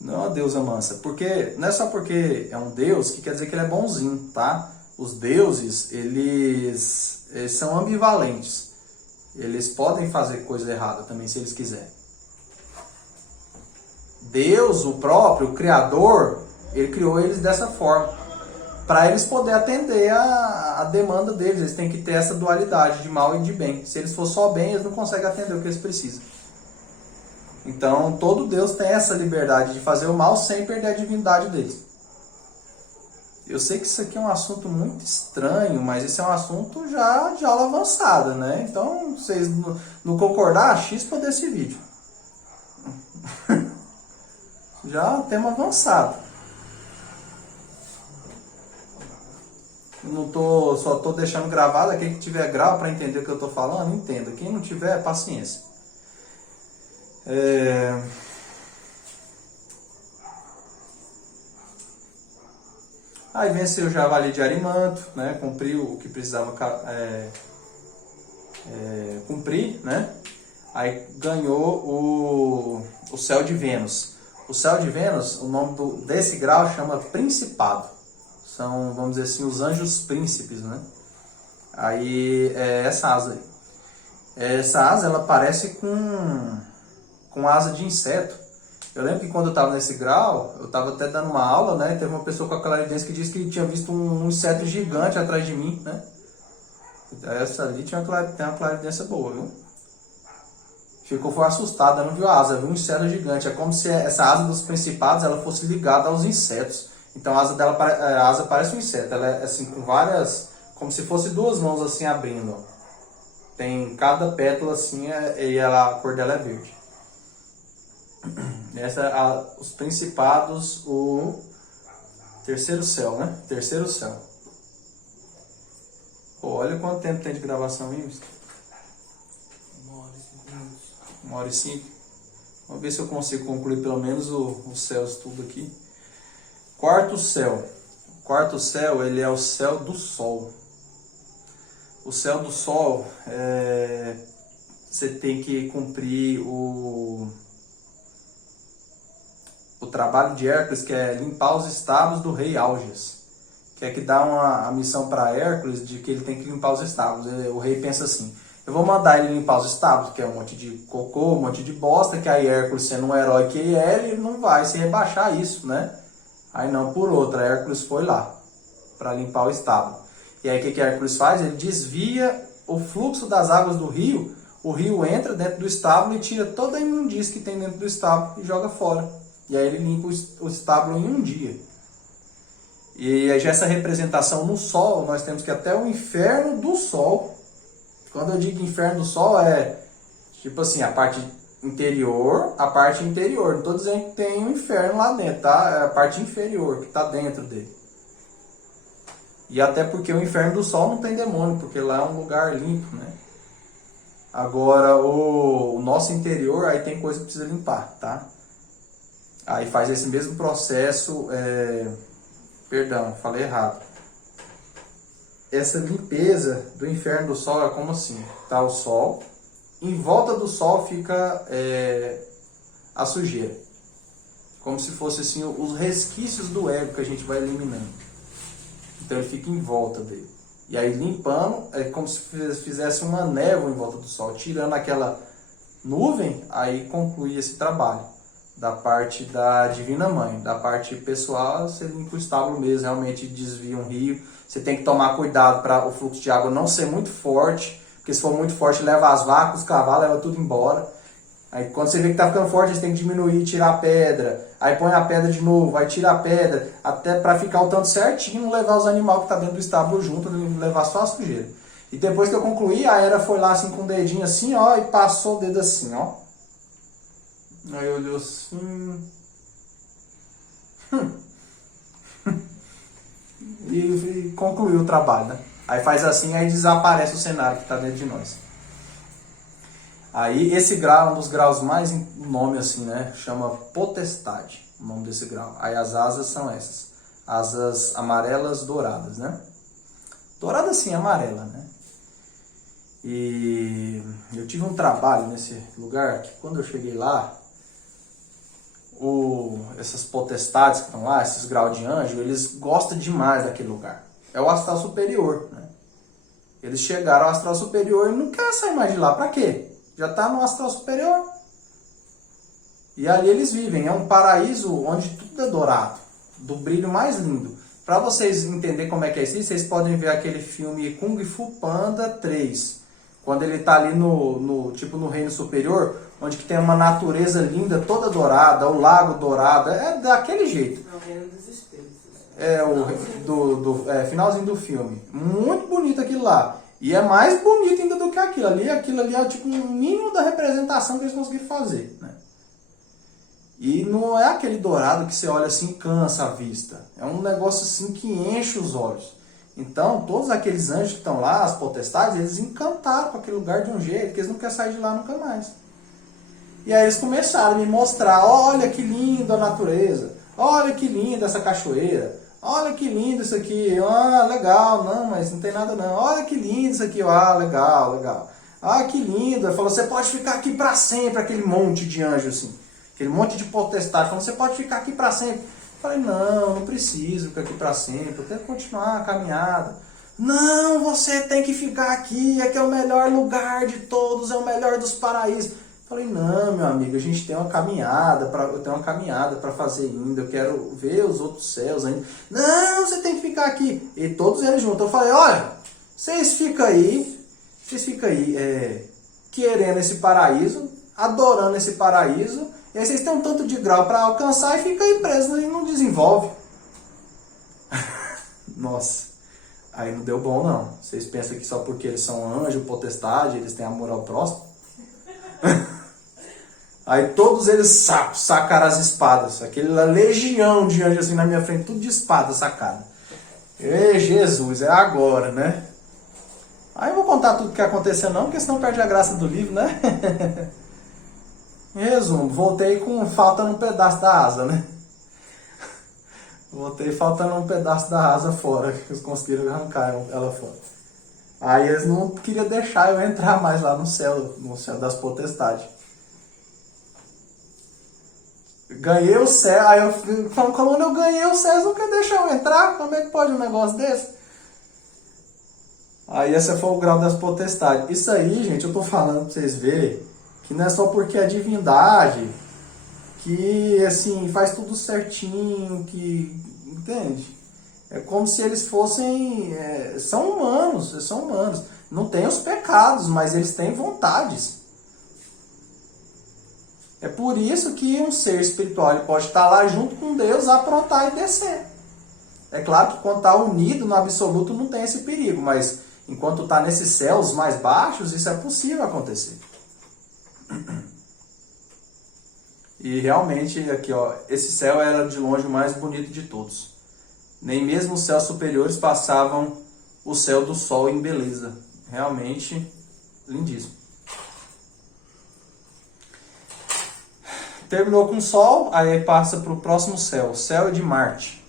Não é uma deusa mansa. Porque, não é só porque é um deus que quer dizer que ele é bonzinho, tá? Os deuses, eles são ambivalentes. Eles podem fazer coisa errada também, se eles quiserem. Deus, o próprio, o Criador, ele criou eles dessa forma. Para eles poderem atender a demanda deles. Eles têm que ter essa dualidade de mal e de bem. Se eles for só bem, eles não conseguem atender o que eles precisam. Então, todo Deus tem essa liberdade de fazer o mal sem perder a divindade deles. Eu sei que isso aqui é um assunto muito estranho, mas esse é um assunto já de aula avançada, né? Então, vocês não concordar, chispa desse vídeo. Já é um tema avançado. Só tô deixando gravado. Quem tiver grau para entender o que eu tô falando, entenda. Quem não tiver, paciência. Aí venceu o javali de Arimanto, né? Cumpriu o que precisava cumprir, né? Aí ganhou o céu de Vênus. O céu de Vênus, o nome desse grau chama Principado. São, vamos dizer assim, os anjos príncipes, né? Aí é essa asa aí. Essa asa, ela parece com asa de inseto. Eu lembro que quando eu estava nesse grau, eu estava até dando uma aula, né? Teve uma pessoa com a clarividência que disse que tinha visto um inseto gigante atrás de mim, né? Essa ali tem uma clarividência boa, viu? Foi assustada, não viu a asa, viu um inseto gigante. É como se essa asa dos principados ela fosse ligada aos insetos. Então a asa dela a asa parece um inseto, ela é assim com várias, como se fosse duas mãos assim abrindo. Tem cada pétala assim e a cor dela é verde. Os principados, o terceiro céu, né? Terceiro céu. Pô, olha quanto tempo tem de gravação aí, mister. 1h05. Vamos ver se eu consigo concluir pelo menos os céus tudo aqui. Quarto céu. O quarto céu, ele é o céu do Sol. O céu do Sol, você tem que cumprir o trabalho de Hércules, que é limpar os estábulos do rei Alges. Que é que dá a missão para Hércules de que ele tem que limpar os estábulos. O rei pensa assim, eu vou mandar ele limpar os estábulos, que é um monte de cocô, um monte de bosta, que aí Hércules, sendo um herói que ele não vai se rebaixar isso, né? Aí não, por outra, Hércules foi lá para limpar o estábulo. E aí o que Hércules faz? Ele desvia o fluxo das águas do rio, o rio entra dentro do estábulo e tira toda a imundícia que tem dentro do estábulo e joga fora. E aí ele limpa o estábulo em um dia. E aí essa representação no Sol, nós temos que ir até o inferno do Sol. Quando eu digo inferno do Sol, é tipo assim, a parte interior. Não estou dizendo que tem um inferno lá dentro, tá? É a parte inferior, que está dentro dele. E até porque o inferno do Sol não tem demônio, porque lá é um lugar limpo, né? Agora, o nosso interior, aí tem coisa que precisa limpar, tá? Aí faz esse mesmo processo, perdão, falei errado. Essa limpeza do inferno do Sol é como assim, tá o Sol, em volta do Sol fica a sujeira. Como se fosse assim, os resquícios do ego que a gente vai eliminando. Então ele fica em volta dele. E aí limpando, é como se fizesse uma névoa em volta do Sol. Tirando aquela nuvem, aí conclui esse trabalho. Da parte da Divina Mãe. Da parte pessoal, você limpa o estábulo mesmo, realmente desvia um rio. Você tem que tomar cuidado para o fluxo de água não ser muito forte. Porque se for muito forte, leva as vacas, os cavalos, leva tudo embora. Aí quando você vê que está ficando forte, você tem que diminuir e tirar a pedra. Aí põe a pedra de novo, aí tira a pedra. Até para ficar o tanto certinho, não levar os animais que estão dentro do estábulo junto, levar só a sujeira. E depois que eu concluí, a Hera foi lá assim com o dedinho assim, ó, e passou o dedo assim, ó. Aí olhou assim. E concluiu o trabalho, né? Aí faz assim, aí desaparece o cenário que está dentro de nós. Aí esse grau é um dos graus mais, o nome assim, né? Chama potestade, o nome desse grau. Aí as asas são essas. Asas amarelas douradas, né? Dourada assim, amarela, né? E eu tive um trabalho nesse lugar que quando eu cheguei lá, essas potestades que estão lá, esses graus de anjo, eles gostam demais daquele lugar. É o astral superior, né? Eles chegaram ao astral superior e não querem sair mais de lá. Pra quê? Já está no astral superior. E ali eles vivem. É um paraíso onde tudo é dourado. Do brilho mais lindo. Para vocês entenderem como é que é isso, vocês podem ver aquele filme Kung Fu Panda 3. Quando ele está ali tipo no reino superior, onde que tem uma natureza linda, toda dourada, o lago dourado. É daquele jeito. É o reino dos espíritos. Finalzinho do filme. Muito bonito aquilo lá. E é mais bonito ainda do que aquilo ali. Aquilo ali é tipo um mínimo da representação que eles conseguiram fazer, né? E não é aquele dourado que você olha assim e cansa a vista. É um negócio assim que enche os olhos. Então, todos aqueles anjos que estão lá, as potestades, eles encantaram com aquele lugar de um jeito que eles não querem sair de lá nunca mais. E aí eles começaram a me mostrar, olha que lindo a natureza, olha que linda essa cachoeira, olha que lindo isso aqui, ah, legal, não, mas não tem nada não, olha que lindo isso aqui, ah, legal, legal. Ah, que lindo. Ele falou, você pode ficar aqui para sempre, aquele monte de anjo assim. Aquele monte de potestade. Falou, você pode ficar aqui para sempre. Eu falei, não preciso ficar aqui para sempre. Eu quero continuar a caminhada. Não, você tem que ficar aqui. Aqui é o melhor lugar de todos. É o melhor dos paraísos. Eu falei, não, meu amigo, a gente tem uma caminhada. Eu tenho uma caminhada para fazer ainda. Eu quero ver os outros céus ainda. Não, você tem que ficar aqui. E todos eles juntos. Eu falei, olha, vocês ficam aí, querendo esse paraíso, adorando esse paraíso, e aí vocês têm um tanto de grau para alcançar e ficam aí presos e não desenvolve. Nossa, aí não deu bom não. Vocês pensam que só porque eles são anjo, potestade, eles têm amor ao próximo? Aí todos eles sacaram as espadas, aquela legião de anjos assim na minha frente, tudo de espada sacada. Ei, Jesus, é agora, né? Aí eu vou contar tudo o que aconteceu não, porque senão perde a graça do livro, né? Em resumo, voltei com faltando um pedaço da asa, né? Voltei faltando um pedaço da asa fora, que eles conseguiram arrancar ela fora. Aí eles não queriam deixar eu entrar mais lá no céu das potestades. Ganhei o céu, aí eu falo, quando eu ganhei o céu, eles não querem deixar eu entrar? Como é que pode um negócio desse? Aí esse foi o grau das potestades. Isso aí, gente, eu tô falando pra vocês verem que não é só porque é divindade que, assim, faz tudo certinho, que... Entende? É como se eles fossem... são humanos. Não têm os pecados, mas eles têm vontades. É por isso que um ser espiritual ele pode estar lá junto com Deus, aprontar e descer. É claro que quando está unido no absoluto não tem esse perigo, mas enquanto está nesses céus mais baixos, isso é possível acontecer. E realmente, aqui, ó, esse céu era de longe o mais bonito de todos. Nem mesmo os céus superiores passavam o céu do sol em beleza. Realmente lindíssimo. Terminou com o sol, aí passa para o próximo céu, o céu de Marte.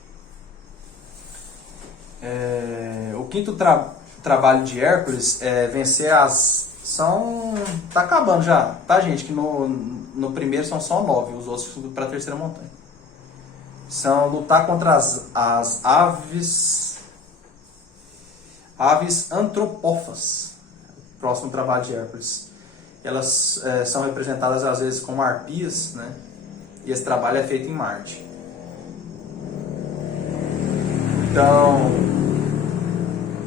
O quinto trabalho de Hércules é vencer as... Tá acabando já, tá, gente? Que no primeiro são só 9, os outros para a terceira montanha. São lutar contra as aves antropófagas. Próximo trabalho de Hércules. Elas são representadas às vezes como arpias, né? E esse trabalho é feito em Marte. Então,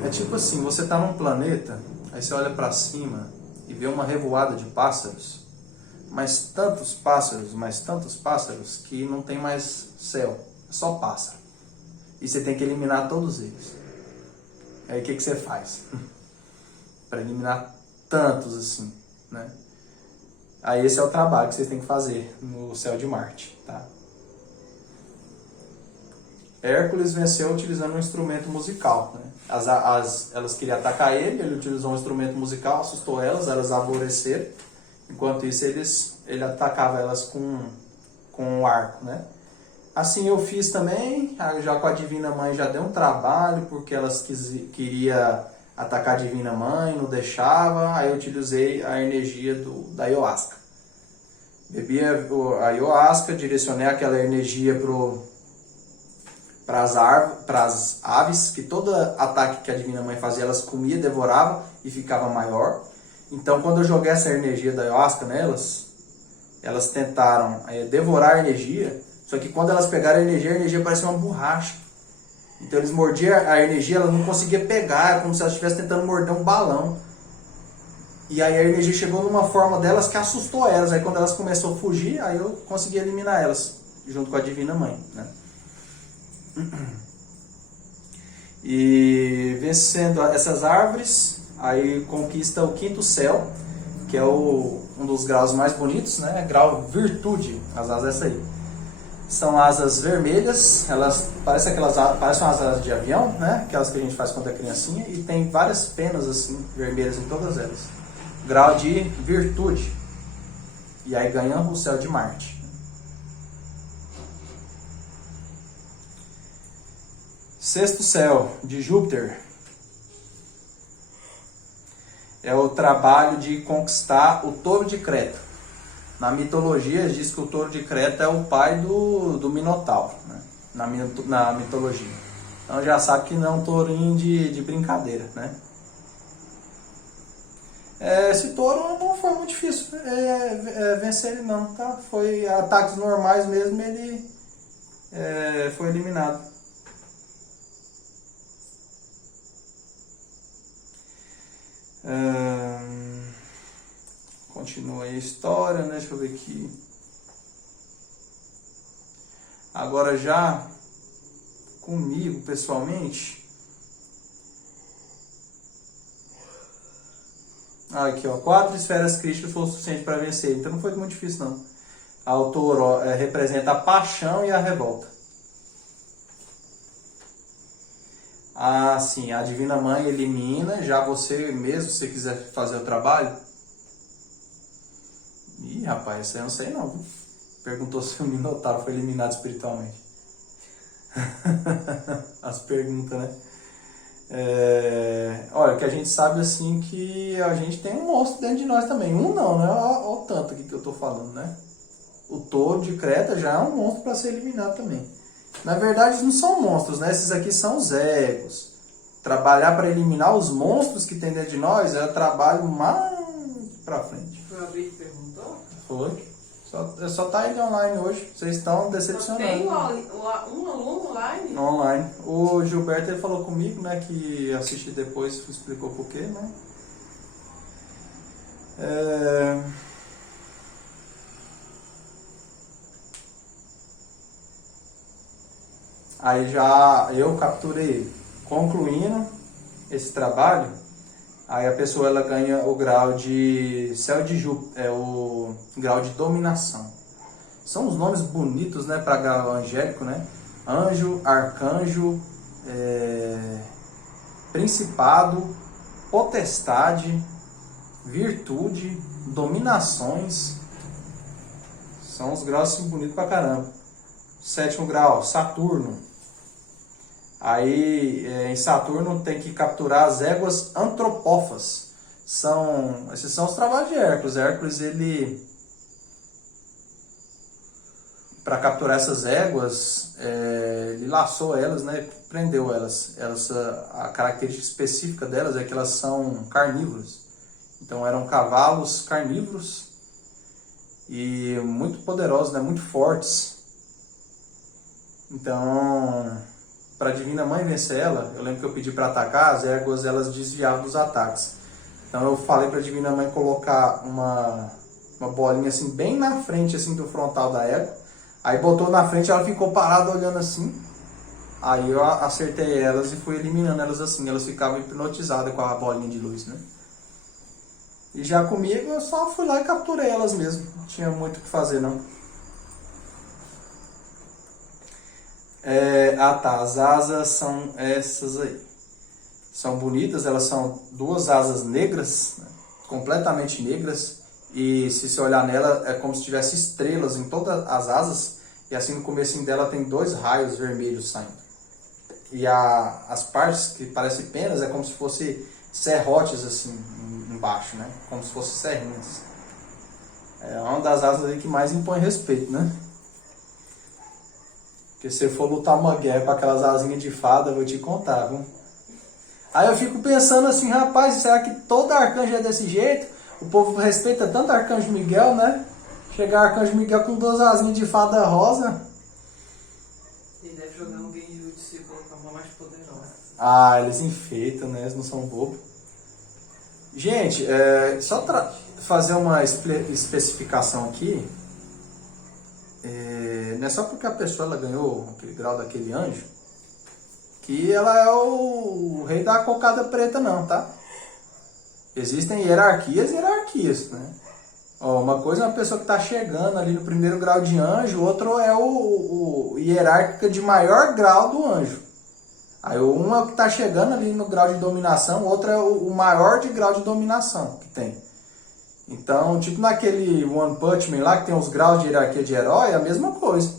é tipo assim, você está num planeta, aí você olha para cima e vê uma revoada de pássaros, mas tantos pássaros que não tem mais céu, é só pássaro. E você tem que eliminar todos eles. Aí o que você faz? Para eliminar tantos assim, né? Aí esse é o trabalho que vocês têm que fazer no céu de Marte, tá? Hércules venceu utilizando um instrumento musical, né? Elas queriam atacar ele utilizou um instrumento musical, assustou elas aborreceram. Enquanto isso, ele atacava elas com um arco, né? Assim eu fiz também, já com a Divina Mãe já deu um trabalho, porque elas queriam atacar a Divina Mãe, não deixava, aí eu utilizei a energia da ayahuasca. Bebi a ayahuasca, direcionei aquela energia para as aves, que todo ataque que a Divina Mãe fazia, elas comiam, devoravam e ficava maior. Então, quando eu joguei essa energia da ayahuasca nelas, elas tentaram devorar a energia, só que quando elas pegaram a energia parecia uma borracha. Então, eles mordiam a energia, ela não conseguia pegar, era como se elas estivessem tentando morder um balão. E aí a energia chegou numa forma delas que assustou elas. Aí quando elas começaram a fugir, aí eu consegui eliminar elas, junto com a Divina Mãe, né? E vencendo essas árvores, aí conquista o quinto céu, que é um dos graus mais bonitos, né? Grau Virtude, as asas essa aí. São asas vermelhas, elas parecem umas asas de avião, né? Aquelas que a gente faz quando é criancinha, e tem várias penas assim, vermelhas em todas elas. Grau de Virtude. E aí ganha o céu de Marte. Sexto céu de Júpiter. é o trabalho de conquistar o touro de Creta. Na mitologia diz que o touro de Creta é o pai do Minotauro, né? Na mitologia. Então já sabe que não é um tourinho de brincadeira, né? Esse touro não foi muito difícil vencer ele não, tá? Foi ataques normais mesmo, ele foi eliminado. Continua aí a história, né? Deixa eu ver aqui. Agora já comigo pessoalmente. Aqui, ó, 4 esferas críticas foi o suficiente para vencer, então não foi muito difícil não. O touro representa a paixão e a revolta. Sim, a Divina Mãe elimina, já você mesmo, se você quiser fazer o trabalho. Ih, rapaz, isso aí eu não sei não. Perguntou se o Minotauro foi eliminado espiritualmente. As perguntas, né? Olha, que a gente sabe assim que a gente tem um monstro dentro de nós também. Um não, né? Olha o tanto aqui que eu tô falando, né? O touro de Creta já é um monstro para ser eliminado também. Na verdade, não são monstros, né? Esses aqui são os egos. Trabalhar para eliminar os monstros que tem dentro de nós é trabalho mais pra frente. Foi o Abri que perguntou? Foi. Só tá ele online hoje. Vocês estão decepcionados. Tem um aluno online? Online. O Gilberto ele falou comigo, né? Que assisti depois, explicou por quê, né? Aí já eu capturei ele. Concluindo esse trabalho, aí a pessoa ela ganha o grau de céu de Júpiter, o grau de dominação. São os nomes bonitos, né, para grau angélico, né? Anjo, arcanjo, principado, potestade, virtude, dominações. São os graus assim, bonitos pra caramba. 7º grau, Saturno. Aí em Saturno tem que capturar as éguas antropófas. Esses são os trabalhos de Hércules. Hércules, ele, para capturar essas éguas, ele laçou elas, né? Prendeu elas. A característica específica delas é que elas são carnívoras. Então eram cavalos carnívoros e muito poderosos, né? Muito fortes. Então, para a Divina Mãe vencer ela, eu lembro que eu pedi para atacar, as éguas elas desviavam dos ataques. Então eu falei para a Divina Mãe colocar uma bolinha assim bem na frente assim do frontal da égua. Aí botou na frente, ela ficou parada olhando assim. Aí eu acertei elas e fui eliminando elas assim. Elas ficavam hipnotizadas com a bolinha de luz, né? E já comigo eu só fui lá e capturei elas mesmo. Não tinha muito o que fazer não. As asas são essas aí. São bonitas, elas são 2 asas negras, né? Completamente negras. E se você olhar nela, é como se tivesse estrelas em todas as asas. E assim no comecinho dela tem 2 raios vermelhos saindo. E as partes que parecem penas é como se fosse serrotes assim embaixo, né? Como se fossem serrinhas. É uma das asas aí que mais impõe respeito, né? Porque se for lutar uma guerra com aquelas asinhas de fada, eu vou te contar, viu? Aí eu fico pensando assim, rapaz, será que todo arcanjo é desse jeito? O povo respeita tanto Arcanjo Miguel, né? Chegar Arcanjo Miguel com 2 asinhas de fada rosa. Ele deve jogar um genjutsu e colocar uma mais poderosa. Eles enfeitam, né? Eles não são bobos. Gente, só fazer uma especificação aqui. Não é só porque a pessoa ela ganhou aquele grau daquele anjo que ela é o rei da cocada preta não, tá? Existem hierarquias, né? Uma coisa é uma pessoa que está chegando ali no 1º grau de anjo, outro é o hierárquico de maior grau do anjo. Aí um é o que está chegando ali no grau de dominação, o outro é o maior de grau de dominação que tem. Então, tipo naquele One Punch Man lá, que tem os graus de hierarquia de herói, é a mesma coisa.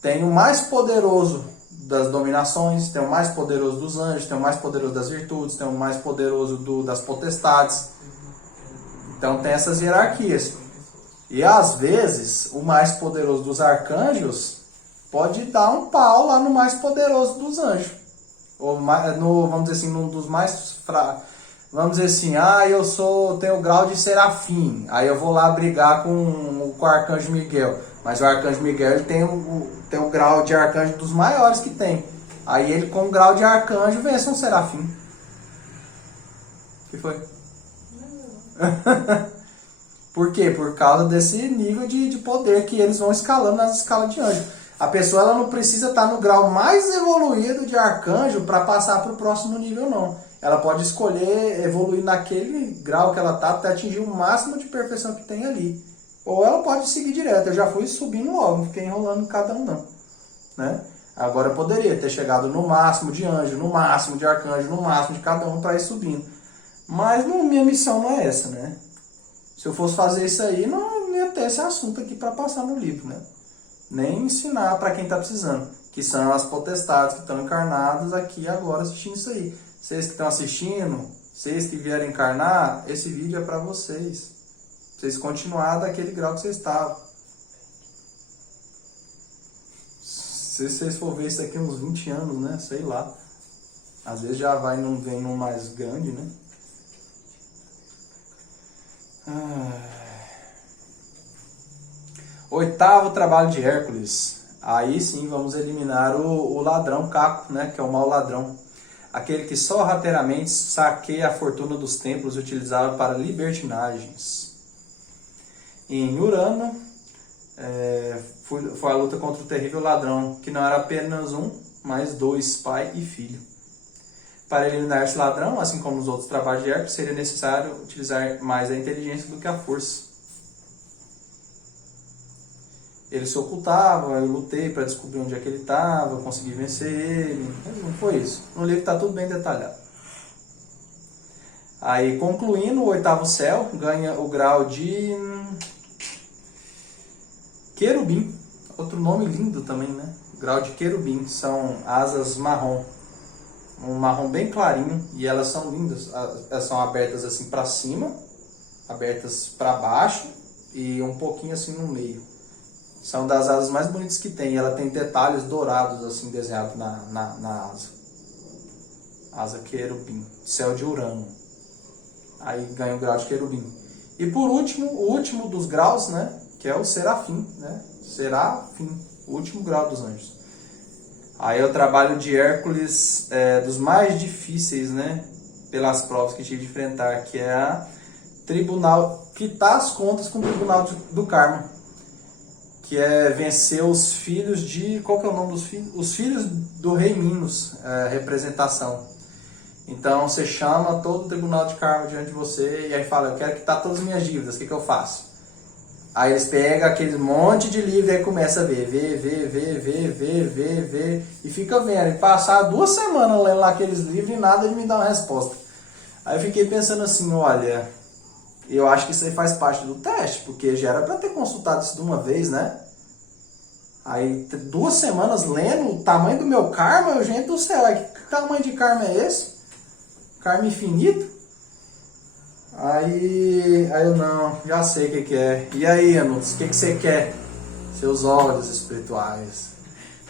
Tem o mais poderoso das dominações, tem o mais poderoso dos anjos, tem o mais poderoso das virtudes, tem o mais poderoso das potestades. Então tem essas hierarquias. E às vezes o mais poderoso dos arcanjos pode dar um pau lá no mais poderoso dos anjos. Ou vamos dizer assim, num dos mais fracos. Vamos dizer assim, tenho o grau de serafim. Aí eu vou lá brigar com o arcanjo Miguel. Mas o arcanjo Miguel ele tem o grau de arcanjo dos maiores que tem. Aí ele com o grau de arcanjo vence um serafim. O que foi? Por quê? Por causa desse nível de poder que eles vão escalando nas escalas de anjo. A pessoa ela não precisa estar no grau mais evoluído de arcanjo para passar para o próximo nível, não. Ela pode escolher evoluir naquele grau que ela está até atingir o máximo de perfeição que tem ali. Ou ela pode seguir direto. Eu já fui subindo logo, não fiquei enrolando cada um, não. Né? Agora eu poderia ter chegado no máximo de anjo, no máximo de arcanjo, no máximo de cada um para ir subindo. Mas minha missão não é essa, né? Se eu fosse fazer isso aí, não ia ter esse assunto aqui para passar no livro, né? Nem ensinar para quem está precisando, que são as potestades que estão encarnadas aqui agora assistindo isso aí. Vocês que estão assistindo, vocês que vieram encarnar, esse vídeo é para vocês. Vocês continuar daquele grau que vocês estavam. Se vocês for ver isso aqui uns 20 anos, né? Sei lá. Às vezes já vem num mais grande, né? Oitavo trabalho de Hércules. Aí sim vamos eliminar o ladrão Caco, né? Que é o mau ladrão. Aquele que sorrateiramente saqueia a fortuna dos templos utilizado para libertinagens. Em Urano, foi a luta contra o terrível ladrão, que não era apenas um, mas dois, pai e filho. Para eliminar esse ladrão, assim como nos outros trabalhos de Hércules, seria necessário utilizar mais a inteligência do que a força. Ele se ocultava, eu lutei para descobrir onde é que ele estava, consegui vencer ele. Mas não foi isso. No livro está tudo bem detalhado. Aí, concluindo, o oitavo céu ganha o grau de querubim. Outro nome lindo também, né? O grau de querubim. São asas marrom. Um marrom bem clarinho. E elas são lindas. Elas são abertas assim para cima, abertas para baixo e um pouquinho assim no meio. São das asas mais bonitas que tem. Ela tem detalhes dourados assim desenhados na asa. Asa querubim. Céu de Urano. Aí ganha o grau de querubim. E por último, o último dos graus, né? Que é o serafim, né? Serafim. O último grau dos anjos. Aí é o trabalho de Hércules dos mais difíceis, né? Pelas provas que tive de enfrentar. Que é a tribunal. Quitar as contas com o tribunal do karma. Que é vencer os filhos de... Qual que é o nome dos filhos? Os filhos do rei Minos, representação. Então você chama todo o tribunal de karma diante de você e aí fala, eu quero quitar todas as minhas dívidas, o que eu faço? Aí eles pegam aquele monte de livro e aí começa a ver, e fica vendo. E passar 2 semanas lendo lá aqueles livros e nada de me dar uma resposta. Aí eu fiquei pensando assim, olha... Eu acho que isso aí faz parte do teste, porque já era para ter consultado isso de uma vez, né? Aí 2 semanas lendo o tamanho do meu karma, gente do céu, que tamanho de karma é esse? Karma infinito? Aí eu não, já sei o que é. E aí, Anutos, o que você quer? Seus olhos espirituais.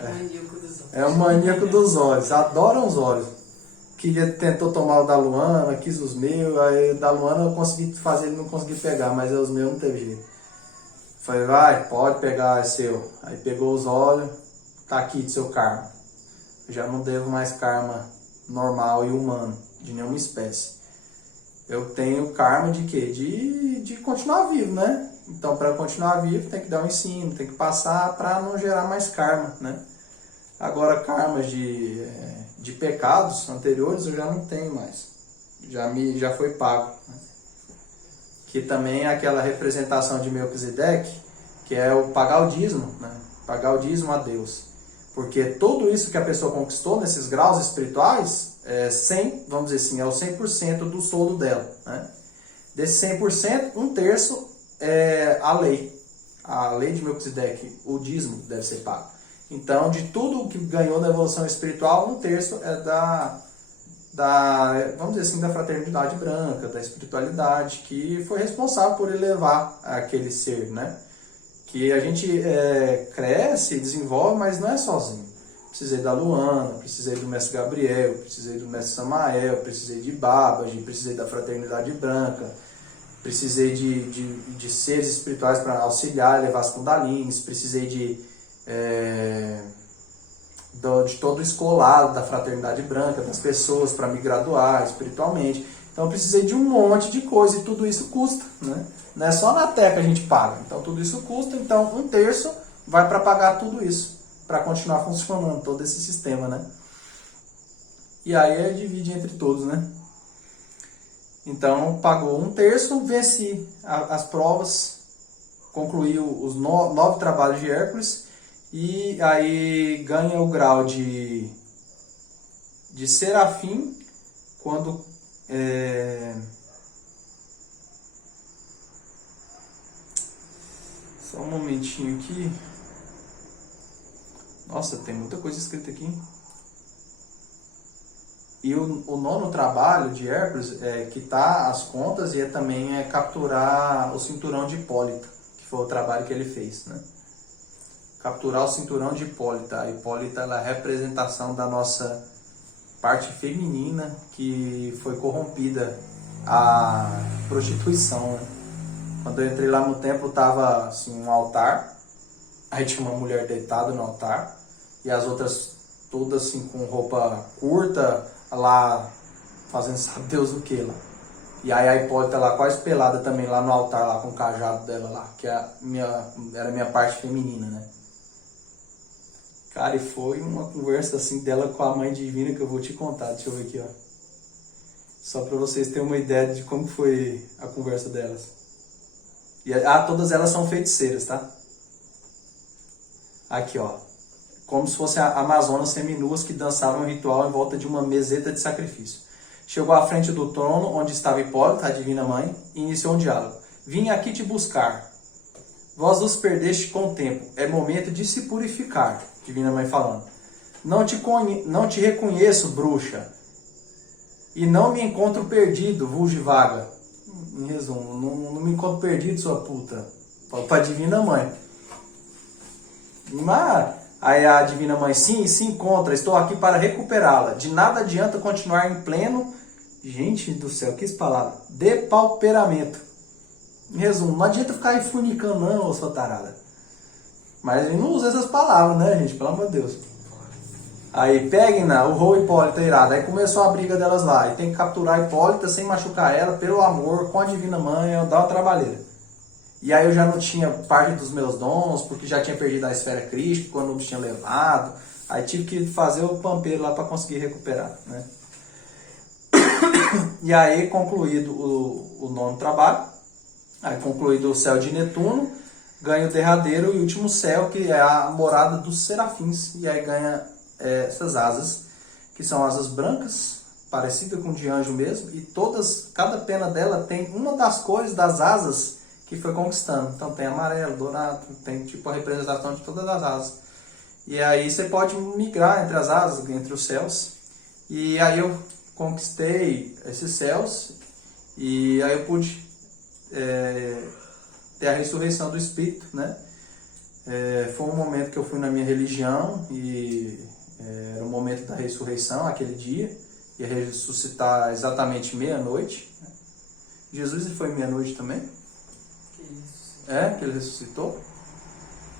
Maníaco dos olhos. É o maníaco dos olhos, adoram os olhos. Tentou tomar o da Luana, quis os meus, aí o da Luana eu consegui fazer, ele não consegui pegar, mas os meus não teve jeito. Falei, vai, pode pegar, é seu. Aí pegou os olhos, tá aqui do seu karma. Eu já não devo mais karma normal e humano, de nenhuma espécie. Eu tenho karma de quê? De continuar vivo, né? Então para continuar vivo tem que dar um ensino, tem que passar para não gerar mais karma, né? Agora karmas de pecados anteriores eu já não tenho mais. Já foi pago. Que também é aquela representação de Melquisedeque, que é o pagar o dízimo, né? Pagar o dízimo a Deus. Porque tudo isso que a pessoa conquistou nesses graus espirituais, vamos dizer assim, é o 100% do soldo dela, né? Desse 100%, 1/3 é a lei. A lei de Melquisedeque, o dízimo deve ser pago. Então, de tudo que ganhou da evolução espiritual, 1/3 é vamos dizer assim, da fraternidade branca, da espiritualidade, que foi responsável por elevar aquele ser, né? Que a gente cresce, desenvolve, mas não é sozinho. Precisei da Luana, precisei do mestre Gabriel, precisei do mestre Samael, precisei de Babaji, precisei da fraternidade branca, precisei de seres espirituais para auxiliar, levar as kundalines, precisei de todo o escolado da fraternidade branca, das pessoas para me graduar espiritualmente. Então eu precisei de um monte de coisa e tudo isso custa, né? Não é só na Terra que a gente paga. Então tudo isso custa, então 1/3 vai para pagar tudo isso, para continuar funcionando todo esse sistema, né? E aí divide entre todos, né? Então pagou 1/3, venci as provas, concluí os 9 trabalhos de Hércules e aí ganha o grau de serafim quando só um momentinho aqui. Nossa, tem muita coisa escrita aqui. E o 9º trabalho de Hércules é quitar as contas e também capturar o cinturão de Hipólita, que foi o trabalho que ele fez, né? Capturar o cinturão de Hipólita. A Hipólita ela é a representação da nossa parte feminina que foi corrompida à prostituição, né? Quando eu entrei lá no templo, estava assim, um altar, aí tinha uma mulher deitada no altar, e as outras todas assim, com roupa curta, lá fazendo sabe Deus o que lá. E aí a Hipólita lá quase pelada também lá no altar, lá com o cajado dela lá, que era a minha parte feminina, né? Cara, e foi uma conversa assim dela com a Mãe Divina que eu vou te contar. Deixa eu ver aqui, ó. Só para vocês terem uma ideia de como foi a conversa delas. Todas elas são feiticeiras, tá? Aqui, ó. Como se fossem amazonas seminuas que dançavam um ritual em volta de uma meseta de sacrifício. Chegou à frente do trono, onde estava Hipólita, a Divina Mãe, e iniciou um diálogo. Vim aqui te buscar. Vós os perdeste com o tempo. É momento de se purificar. Divina Mãe falando. Não te reconheço, bruxa. E não me encontro perdido, vulgo vaga. Em resumo, não me encontro perdido, sua puta. Fala pra Divina Mãe. Mas aí a Divina Mãe, sim, se encontra, estou aqui para recuperá-la. De nada adianta continuar em pleno, gente do céu, que palavra, depauperamento. Em resumo, não adianta ficar aí funicando não, sua tarada. Mas ele não usa essas palavras, né, gente, pelo amor de Deus. Aí peguem-na, urrou Hipólita irada. Aí começou a briga delas lá. E tem que capturar Hipólita sem machucar ela, pelo amor, com a Divina Mãe, dar uma trabalheira. E aí eu já não tinha parte dos meus dons, porque já tinha perdido a esfera crística, quando o bicho tinha levado. Aí tive que fazer o pampeiro lá para conseguir recuperar, né? E aí, concluído o 9º trabalho, aí concluído o céu de Netuno, ganha o derradeiro e último céu, que é a morada dos serafins. E aí ganha essas asas, que são asas brancas, parecida com de anjo mesmo, e cada pena dela tem uma das cores das asas que foi conquistando. Então tem amarelo, dourado, tem tipo a representação de todas as asas. E aí você pode migrar entre as asas, entre os céus. E aí eu conquistei esses céus e aí eu pude ter a ressurreição do Espírito, né? Foi um momento que eu fui na minha religião e era o momento da ressurreição, aquele dia. Ia ressuscitar exatamente meia-noite. Jesus foi meia-noite também? Que ele ressuscitou.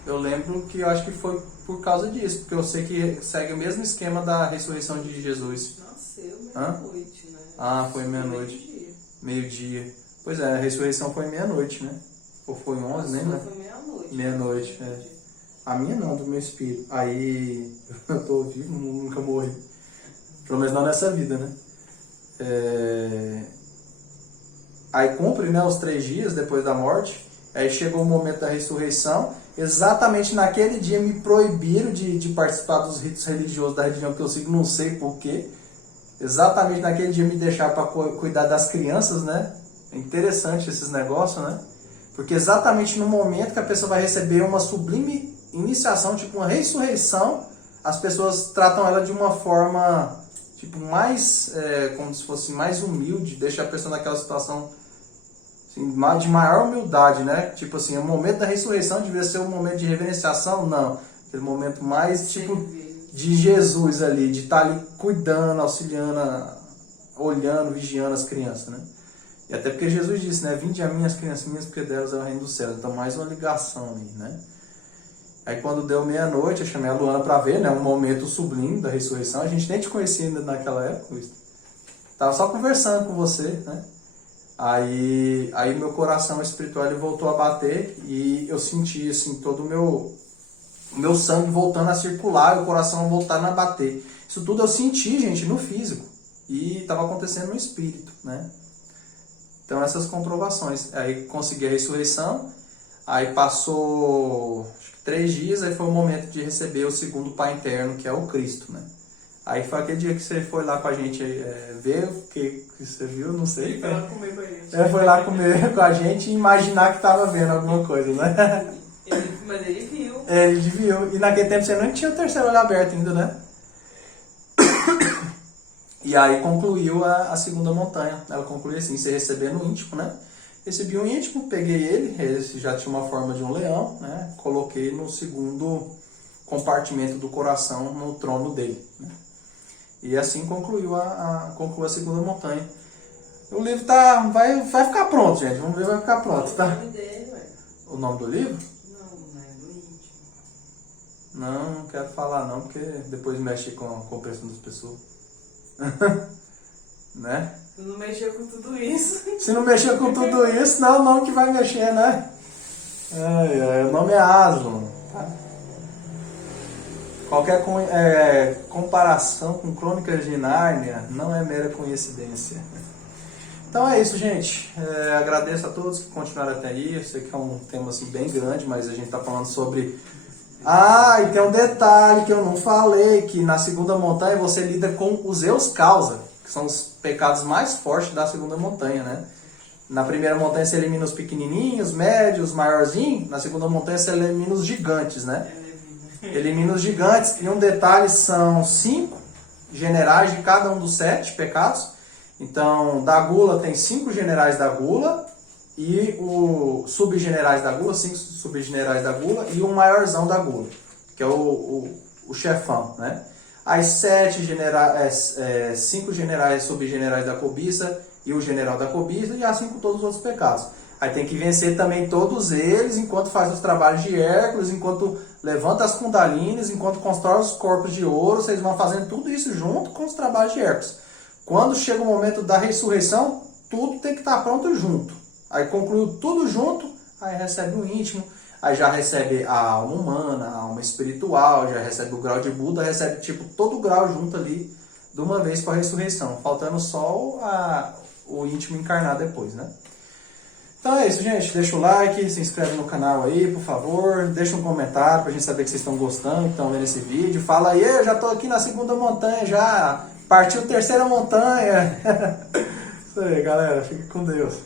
Eu lembro que eu acho que foi por causa disso, porque eu sei que segue o mesmo esquema da ressurreição de Jesus. Nasceu meia-noite, né? Ah, foi meia-noite. Meio-dia. Pois é, a ressurreição foi meia-noite, né? Ou foi 11, nem lembro. Foi meia-noite. Meia-noite, A minha não, do meu espírito. Aí eu tô vivo, nunca morri. Pelo menos não nessa vida, né? Aí cumpre, né, os 3 dias depois da morte. Aí chegou o momento da ressurreição. Exatamente naquele dia me proibiram de participar dos ritos religiosos da religião que eu sigo, não sei porquê. Exatamente naquele dia me deixaram para cuidar das crianças, né? É interessante esses negócios, né? Porque exatamente no momento que a pessoa vai receber uma sublime iniciação, tipo uma ressurreição, as pessoas tratam ela de uma forma tipo mais, como se fosse mais humilde, deixa a pessoa naquela situação assim, de maior humildade, né? Tipo assim, o momento da ressurreição devia ser um momento de reverenciação? Não. Aquele momento mais tipo de Jesus ali, de estar ali cuidando, auxiliando, olhando, vigiando as crianças, né? E até porque Jesus disse, né? Vinde a mim as criancinhas, porque delas é o reino dos céus. Então mais uma ligação ali, né? Aí quando deu meia-noite, eu chamei a Luana para ver, né? Um momento sublime da ressurreição. A gente nem te conhecia ainda naquela época, Luiz. Tava só conversando com você, né? Aí meu coração espiritual ele voltou a bater e eu senti assim todo o meu sangue voltando a circular e o coração voltando a bater. Isso tudo eu senti, gente, no físico e estava acontecendo no espírito, né? Então essas comprovações. Aí consegui a ressurreição, aí passou acho que 3 dias, aí foi o momento de receber o segundo Pai Interno, que é o Cristo, né? Aí foi aquele dia que você foi lá com a gente ver o que você viu, não sei. Foi lá comer com a gente. Foi lá comer com a gente e imaginar que estava vendo alguma coisa, né? Mas ele viu. Ele viu. E naquele tempo você não tinha o terceiro olho aberto ainda, né? E aí concluiu a segunda montanha. Ela concluiu assim, você recebendo o íntimo, né? Recebi um íntimo, peguei ele já tinha uma forma de um leão, né? Coloquei no segundo compartimento do coração, no trono dele, né? E assim concluiu a segunda montanha. O livro vai ficar pronto, gente. Vamos ver, vai ficar pronto, tá? O nome dele, ué. O nome do livro? Não é do íntimo. Não quero falar não, porque depois mexe com a pressão das pessoas. Né? Tu não mexeu com tudo isso. Se não mexer com tudo isso, não é o nome que vai mexer, né? O nome é Aslan, tá? Qualquer comparação com Crônicas de Nárnia não é mera coincidência. Então é isso, gente. Agradeço a todos que continuaram até aí. Eu sei que é um tema assim, bem grande, mas a gente está falando sobre... e tem um detalhe que eu não falei, que na segunda montanha você lida com os eus causa, que são os pecados mais fortes da segunda montanha, né? Na primeira montanha você elimina os pequenininhos, médios, maiorzinhos. Na segunda montanha você elimina os gigantes, né? Elimina os gigantes. E um detalhe, são 5 generais de cada um dos 7 pecados. Então, da gula tem 5 generais da gula e os subgenerais da gula, 5 subgenerais da gula e o maiorzão da gula, que é o chefão, né? As 5 generais subgenerais da cobiça e o general da cobiça, e assim com todos os outros pecados. Aí tem que vencer também todos eles enquanto faz os trabalhos de Hércules, enquanto levanta as kundalinis, enquanto constrói os corpos de ouro. Vocês vão fazendo tudo isso junto com os trabalhos de Hércules. Quando chega o momento da ressurreição, tudo tem que estar pronto junto. Aí concluiu tudo junto, aí recebe o íntimo, aí já recebe a alma humana, a alma espiritual, já recebe o grau de Buda, recebe tipo todo o grau junto ali de uma vez com a ressurreição, faltando só o íntimo encarnar depois, né? Então é isso, gente. Deixa o like, se inscreve no canal aí, por favor. Deixa um comentário pra gente saber que vocês estão gostando, que estão vendo esse vídeo. Fala aí, eu já tô aqui na segunda montanha já. Partiu a terceira montanha. Isso aí, galera. Fique com Deus.